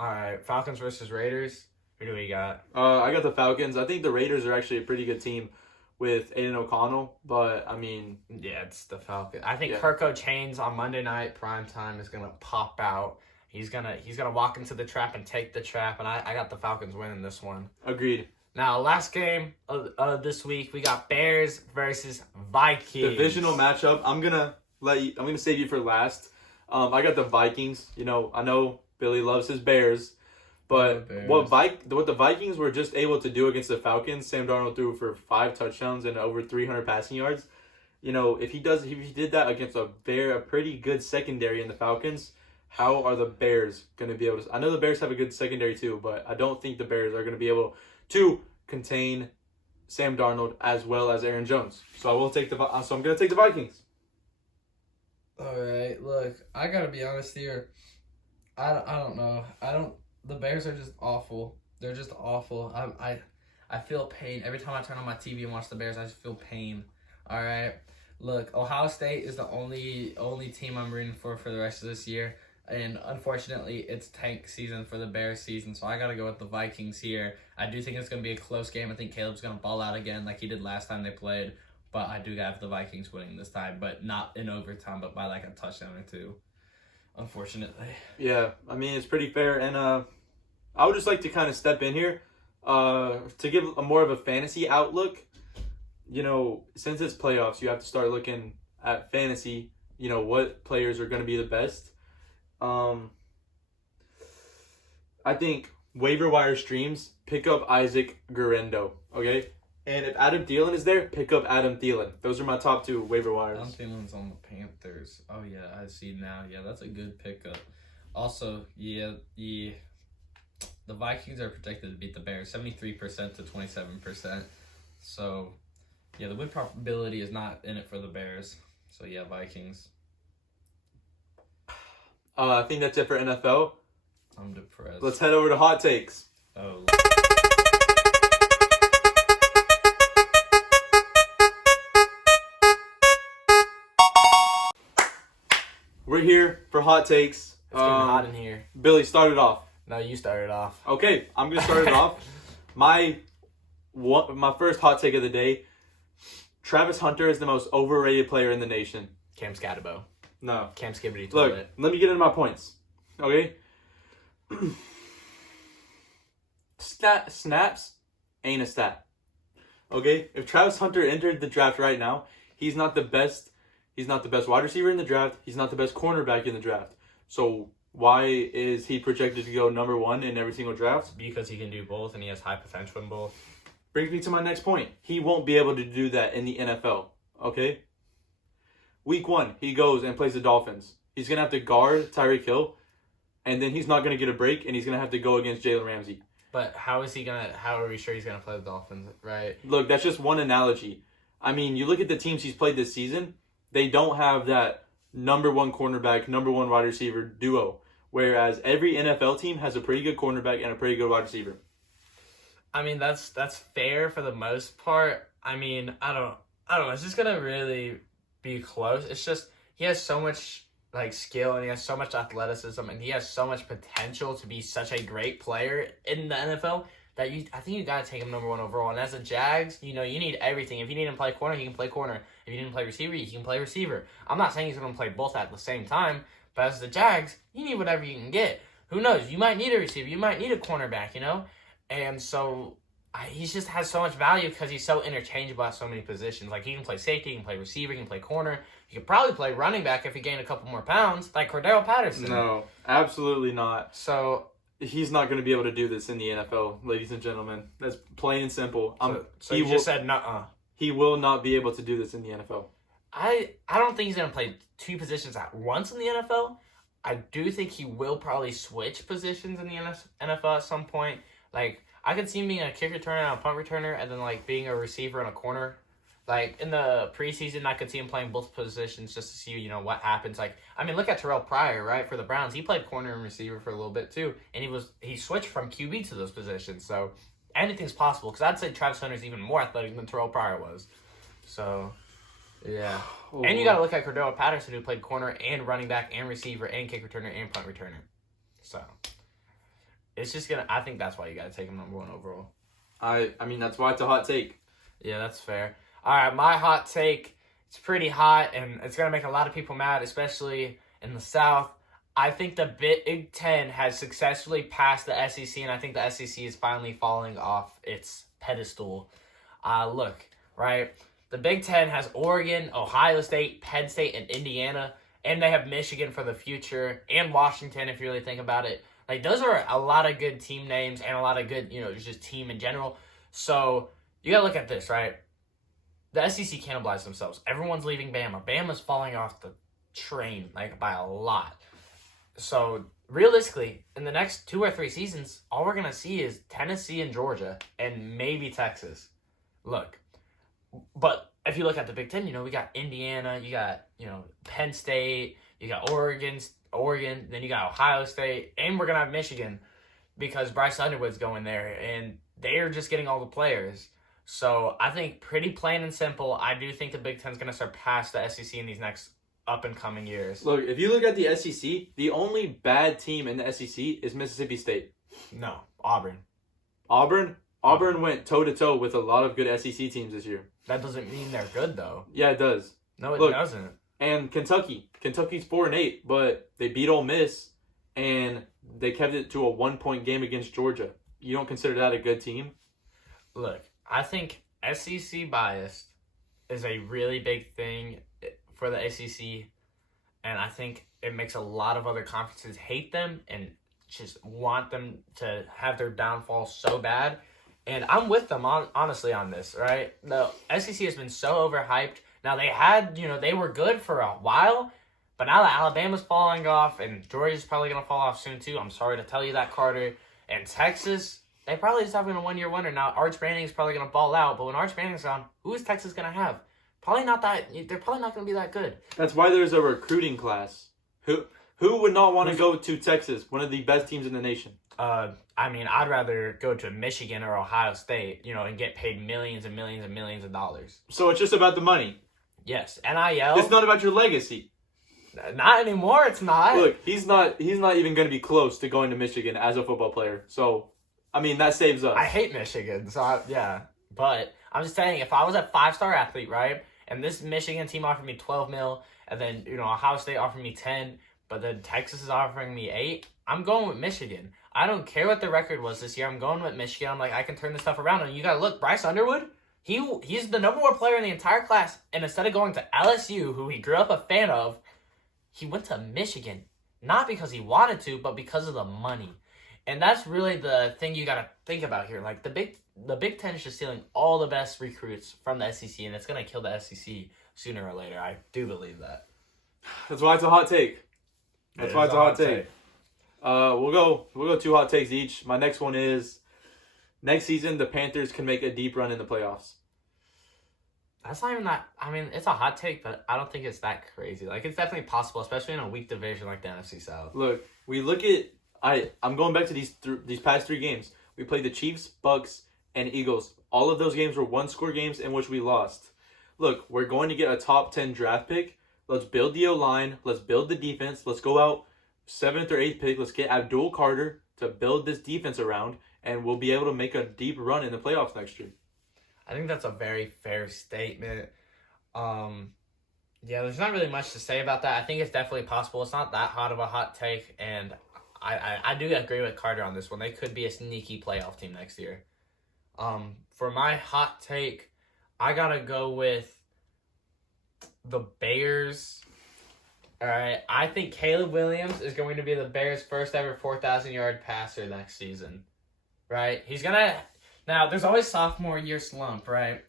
All right, Falcons versus Raiders. Who do we got? I got the Falcons. I think the Raiders are actually a pretty good team with Aiden O'Connell, but, I mean... Yeah, it's the Falcons. I think Yeah. Kirko Chains on Monday night primetime is going to pop out. He's gonna walk into the trap and take the trap, and I got the Falcons winning this one. Agreed. Now, last game of this week, we got Bears versus Vikings. Divisional matchup. I'm gonna save you for last. I got the Vikings. I know Billy loves his Bears, but what the Vikings were just able to do against the Falcons, Sam Darnold threw for 5 touchdowns and over 300 passing yards. If he did that against a pretty good secondary in the Falcons, how are the Bears going to be able to... I know the Bears have a good secondary too, but I don't think the Bears are going to be able to contain Sam Darnold as well as Aaron Jones. So I'm going to take the Vikings. All right, look, I gotta be honest here. I don't know. The Bears are just awful. They're just awful. I feel pain every time I turn on my TV and watch the Bears. I just feel pain. All right, look, Ohio State is the only team I'm rooting for the rest of this year. And unfortunately, it's tank season for the Bears season, so I got to go with the Vikings here. I do think it's going to be a close game. I think Caleb's going to ball out again like he did last time they played. But I do have the Vikings winning this time, but not in overtime, but by like a touchdown or two, unfortunately. Yeah, I mean, it's pretty fair. And I would just like to kind of step in here to give a more of a fantasy outlook. Since it's playoffs, you have to start looking at fantasy, what players are going to be the best. I think waiver wire streams, pick up Isaac Guerrero, okay? And if Adam Thielen is there, pick up Adam Thielen. Those are my top 2 waiver wires. Adam Thielen's on the Panthers. Oh, yeah, I see now. Yeah, that's a good pickup. Also, the Vikings are projected to beat the Bears 73% to 27%. So, yeah, the win probability is not in it for the Bears. So, yeah, Vikings. I think that's it for NFL. I'm depressed. Let's head over to hot takes. Oh. We're here for hot takes. It's getting hot in here. Billy, start it off. No, you started off. Okay, I'm gonna start it off. My first hot take of the day: Travis Hunter is the most overrated player in the nation. Cam Scatterbo. No. Cam Skibbity told Look, it. let me get into my points. Okay? Snaps ain't a stat. Okay? If Travis Hunter entered the draft right now, he's not the best wide receiver in the draft. He's not the best cornerback in the draft. So why is he projected to go number 1 in every single draft? Because he can do both and he has high potential in both. Brings me to my next point. He won't be able to do that in the NFL. Okay? Week 1, he goes and plays the Dolphins. He's going to have to guard Tyreek Hill, and then he's not going to get a break, and he's going to have to go against Jalen Ramsey. But how are we sure he's going to play the Dolphins, right? Look, that's just one analogy. I mean, you look at the teams he's played this season, they don't have that number 1 cornerback, number 1 wide receiver duo, whereas every NFL team has a pretty good cornerback and a pretty good wide receiver. I mean, that's fair for the most part. I mean, I I don't know. It's just gonna really be close. It's just he has so much like skill and he has so much athleticism and he has so much potential to be such a great player in the NFL that I think you gotta take him number 1 overall. And as a Jags, you need everything. If you need him to play corner, he can play corner. If you need him to play receiver, he can play receiver. I'm not saying he's gonna play both at the same time, but as the Jags, you need whatever you can get. Who knows? You might need a receiver. You might need a cornerback. And so. He just has so much value because he's so interchangeable at so many positions. Like, he can play safety, he can play receiver, he can play corner. He could probably play running back if he gained a couple more pounds, like Cordell Patterson. No, absolutely not. So He's not going to be able to do this in the NFL, ladies and gentlemen. That's plain and simple. So you just said nuh-uh. He will not be able to do this in the NFL. I don't think he's going to play 2 positions at once in the NFL. I do think he will probably switch positions in the NFL at some point. Like, I could see him being a kick returner and a punt returner and then, like, being a receiver and a corner. Like, in the preseason, I could see him playing both positions just to see, what happens. Like, I mean, look at Terrell Pryor, right, for the Browns. He played corner and receiver for a little bit, too. And he switched from QB to those positions. So, anything's possible. Because I'd say Travis Hunter's even more athletic than Terrell Pryor was. So, yeah. Oh. And you got to look at Cordell Patterson, who played corner and running back and receiver and kick returner and punt returner. So... it's just I think that's why you got to take him number 1 overall. I mean, that's why it's a hot take. Yeah, that's fair. All right, my hot take, it's pretty hot, and it's going to make a lot of people mad, especially in the South. I think the Big Ten has successfully passed the SEC, and I think the SEC is finally falling off its pedestal. Look, right? The Big Ten has Oregon, Ohio State, Penn State, and Indiana, and they have Michigan for the future, and Washington, if you really think about it. Like, those are a lot of good team names and a lot of good, just team in general. So, you got to look at this, right? The SEC cannibalized themselves. Everyone's leaving Bama. Bama's falling off the train, like, by a lot. So, realistically, in the next 2 or 3 seasons, all we're going to see is Tennessee and Georgia and maybe Texas. Look. But if you look at the Big Ten, we got Indiana, you got, Penn State, you got Oregon, then you got Ohio State, and we're going to have Michigan because Bryce Underwood's going there, and they're just getting all the players. So I think pretty plain and simple, I do think the Big Ten's going to surpass the SEC in these next up-and-coming years. Look, if you look at the SEC, the only bad team in the SEC is Mississippi State. No, Auburn. Auburn went toe-to-toe with a lot of good SEC teams this year. That doesn't mean they're good, though. Yeah, it does. No, it doesn't. And Kentucky's 4-8, but they beat Ole Miss, and they kept it to a 1-point game against Georgia. You don't consider that a good team? Look, I think SEC bias is a really big thing for the SEC, and I think it makes a lot of other conferences hate them and just want them to have their downfall so bad. And I'm with them, honestly, on this, right? The SEC has been so overhyped. Now, they were good for a while, but now that Alabama's falling off and Georgia's probably going to fall off soon, too. I'm sorry to tell you that, Carter. And Texas, they probably just having a one-year wonder. Now, Arch Manning's probably going to ball out, but when Arch Manning's gone, who is Texas going to have? Probably not that. They're probably not going to be that good. That's why there's a recruiting class. Who would not want to go to Texas, one of the best teams in the nation? I'd rather go to Michigan or Ohio State, and get paid millions and millions and millions of dollars. So it's just about the money. Yes, NIL. It's not about your legacy. Not anymore. It's not. Look, he's not even going to be close to going to Michigan as a football player. So, I mean, that saves us. I hate Michigan. So yeah, but I'm just saying, if I was a 5-star athlete, right, and this Michigan team offered me $12 million, and then Ohio State offered me $10 million, but then Texas is offering me $8 million, I'm going with Michigan. I don't care what the record was this year. I'm going with Michigan. I'm like, I can turn this stuff around. And you got to look, Bryce Underwood, he's the number 1 player in the entire class. And instead of going to LSU, who he grew up a fan of, he went to Michigan. Not because he wanted to, but because of the money. And that's really the thing you got to think about here. Like, the Big Ten is just stealing all the best recruits from the SEC, and it's going to kill the SEC sooner or later. I do believe that. That's why it's a hot take. That's why it's a hot take. We'll go 2 hot takes each. My next one is, next season the Panthers can make a deep run in the playoffs. That's not even that. I mean, it's a hot take, but I don't think it's that crazy. Like, it's definitely possible, especially in a weak division like the NFC South. Look, we look at I'm going back to these past 3 games. We played the Chiefs, Bucks, and Eagles. All of those games were 1-score games in which we lost. look, we're going to get a top 10 draft pick. Let's build the O-line. Let's build the defense. Let's go out 7th or 8th pick. Let's get Abdul Carter to build this defense around, and we'll be able to make a deep run in the playoffs next year. I think that's a very fair statement. Yeah, there's not really much to say about that. I think it's definitely possible. It's not that hot of a hot take, and I do agree with Carter on this one. They could be a sneaky playoff team next year. For my hot take, I gotta go with the Bears. All right, I think Caleb Williams is going to be the Bears' first ever 4,000-yard passer next season. Right? He's gonna. Now, there's always sophomore year slump, right?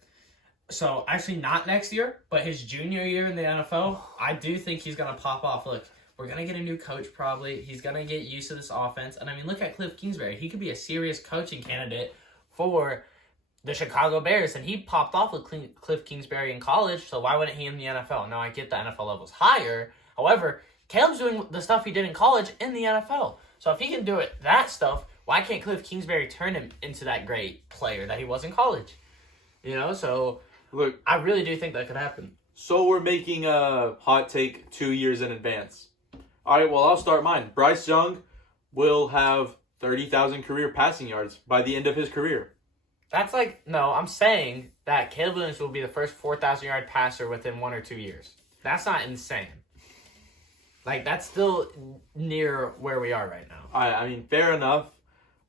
So, actually not next year, but his junior year in the NFL, I do think he's going to pop off. Look, we're going to get a new coach probably. He's going to get used to this offense. And, I mean, look at Cliff Kingsbury. He could be a serious coaching candidate for the Chicago Bears. And he popped off with Cliff Kingsbury in college, so why wouldn't he in the NFL? Now, I get the NFL level's higher. However, Caleb's doing the stuff he did in college in the NFL. So, if he can do that stuff, why can't Cliff Kingsbury turn him into that great player that he was in college? You know, so... Look, I really do think that could happen. So we're making a hot take 2 years in advance. All right, well, I'll start mine. Bryce Young will have 30,000 career passing yards by the end of his career. That's like, no, I'm saying that Caleb Williams will be the first 4,000-yard passer within 1 or 2 years. That's not insane. Like, that's still near where we are right now. I mean, fair enough.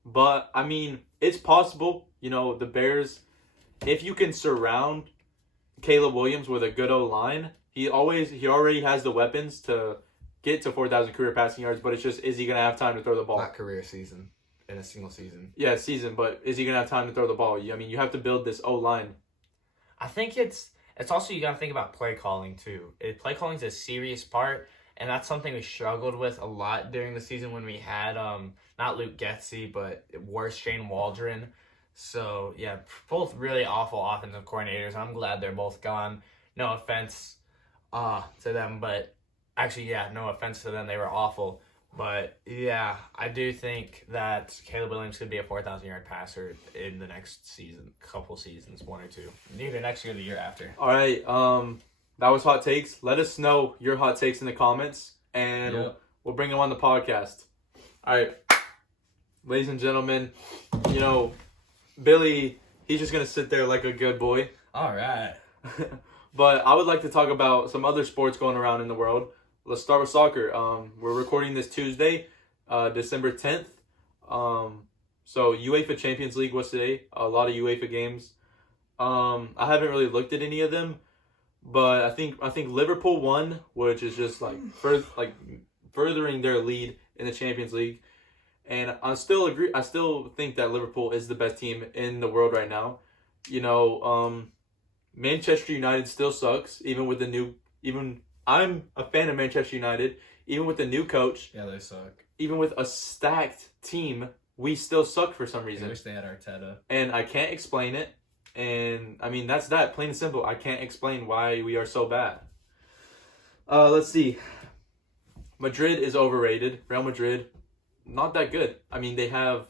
But, I mean, it's possible. You know, the Bears, if you can surround Caleb Williams with a good O-line, he already has the weapons to get to 4,000 career passing yards, but it's just, is he going to have time to throw the ball? Not career season. In a single season. Yeah, season, but is he going to have time to throw the ball? I mean, you have to build this O-line. I think it's also, you got to think about play calling, too. Play calling is a serious part, and that's something we struggled with a lot during the season when we had, not Luke Getsy, but worse, Shane Waldron. So, yeah, both really awful offensive coordinators. I'm glad they're both gone. No offense to them, but actually, yeah, no offense to them. They were awful. But, yeah, I do think that Caleb Williams could be a 4,000-yard passer in the next season, couple seasons, 1 or 2. Either next year or the year after. All right, that was Hot Takes. Let us know your hot takes in the comments, and we'll bring them on the podcast. All right, ladies and gentlemen, you know, Billy, he's just going to sit there like a good boy. All right. But I would like to talk about some other sports going around in the world. Let's start with soccer. We're recording this Tuesday, December 10th. So UEFA Champions League was today. A lot of UEFA games. I haven't really looked at any of them, but I think Liverpool won, which is just furthering their lead in the Champions League. And I still think that Liverpool is the best team in the world right now. You know, Manchester United still sucks, I'm a fan of Manchester United. Even with the new coach. Yeah, they suck. Even with a stacked team, we still suck for some reason. I wish they had Arteta. And I can't explain it. And, I mean, that's that. Plain and simple. I can't explain why we are so bad. Let's see. Madrid is overrated. Real Madrid, not that good. I mean, they have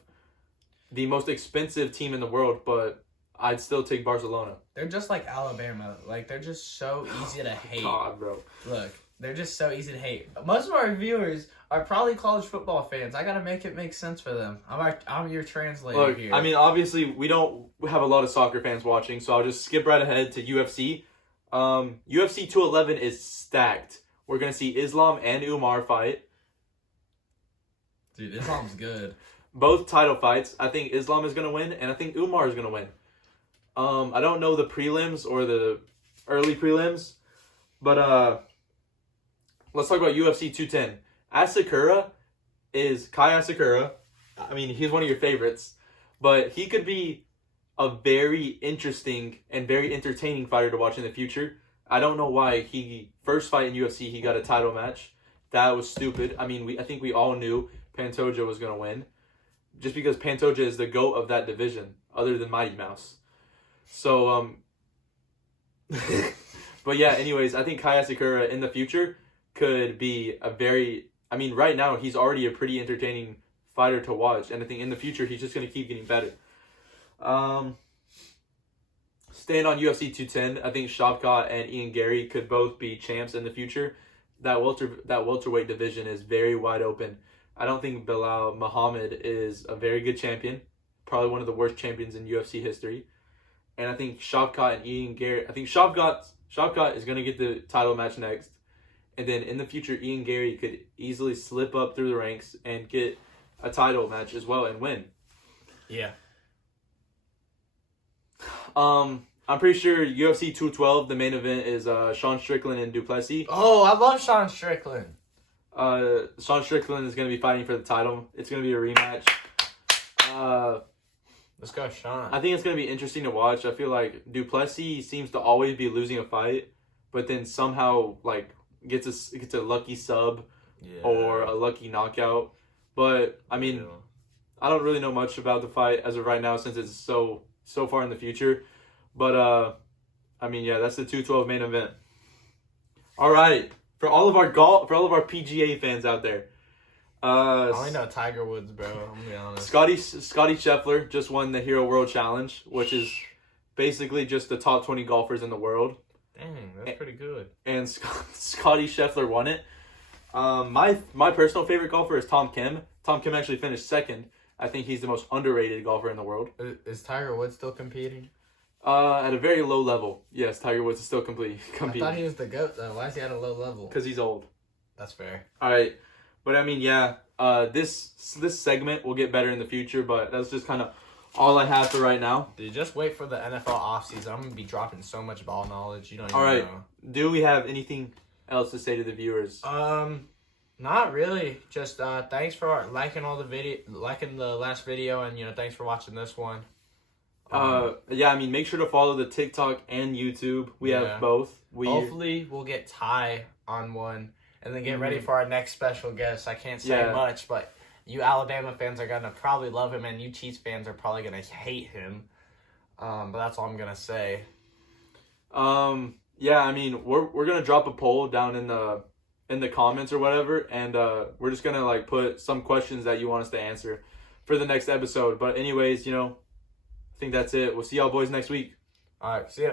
the most expensive team in the world, but I'd still take Barcelona. They're just like Alabama. Like, they're just so easy to hate. God, bro. Look, they're just so easy to hate. Most of our viewers are probably college football fans. I got to make it make sense for them. I'm your translator here. I mean, obviously, we don't have a lot of soccer fans watching, so I'll just skip right ahead to UFC. UFC 211 is stacked. We're going to see Islam and Umar fight. Dude, Islam's good. Both title fights. I think Islam is going to win, and I think Umar is going to win. I don't know the prelims or the early prelims, but let's talk about UFC 210. Kai Asakura. I mean, he's one of your favorites, but he could be a very interesting and very entertaining fighter to watch in the future. I don't know why first fight in UFC, he got a title match. That was stupid. I mean, I think we all knew Pantoja was going to win, just because Pantoja is the GOAT of that division, other than Mighty Mouse. So, but yeah, anyways, I think Kai Asakura in the future could be right now he's already a pretty entertaining fighter to watch, and I think in the future he's just going to keep getting better. staying on UFC 210, I think Shavkat and Ian Gary could both be champs in the future. That welterweight division is very wide open. I don't think Bilal Muhammad is a very good champion. Probably one of the worst champions in UFC history. And I think Shavkat and Ian Gary. I think Shavkat is going to get the title match next. And then in the future, Ian Gary could easily slip up through the ranks and get a title match as well and win. Yeah. I'm pretty sure UFC 212, the main event is Sean Strickland and Duplessis. Oh, I love Sean Strickland. Sean Strickland is going to be fighting for the title. It's going to be a rematch. Let's go, Sean. I think it's going to be interesting to watch. I feel like Duplessis seems to always be losing a fight, but then somehow like gets a lucky sub or a lucky knockout. But I mean, I don't really know much about the fight as of right now since it's so far in the future. But I mean, yeah, that's the 212 main event. All right, for all of our PGA fans out there. I only know Tiger Woods, bro. I'm gonna be honest. Scotty Scheffler just won the Hero World Challenge, which is basically just the top 20 golfers in the world. Dang, that's pretty good. And Scotty Scheffler won it. My personal favorite golfer is Tom Kim. Tom Kim actually finished second. I think he's the most underrated golfer in the world. Is Tiger Woods still competing? At a very low level. Yes, Tiger Woods is still competing. I thought he was the GOAT, though. Why is he at a low level? Because he's old. That's fair. All right. But, I mean, yeah, this segment will get better in the future, but that's just kind of all I have for right now. Dude, just wait for the NFL offseason. I'm going to be dropping so much ball knowledge. You don't even all right. know. Do we have anything else to say to the viewers? Not really. Just thanks for liking the last video, and thanks for watching this one. Yeah, I mean, make sure to follow the TikTok and YouTube. We have both. Hopefully, we'll get Ty on one, and then get ready for our next special guest. I can't say much, but you Alabama fans are gonna probably love him, and you Chiefs fans are probably gonna hate him. But that's all I'm gonna say. Yeah, I mean, we're gonna drop a poll down in the comments or whatever, and we're just gonna like put some questions that you want us to answer for the next episode. But anyways, I think that's it. We'll see y'all boys next week. All right, see ya.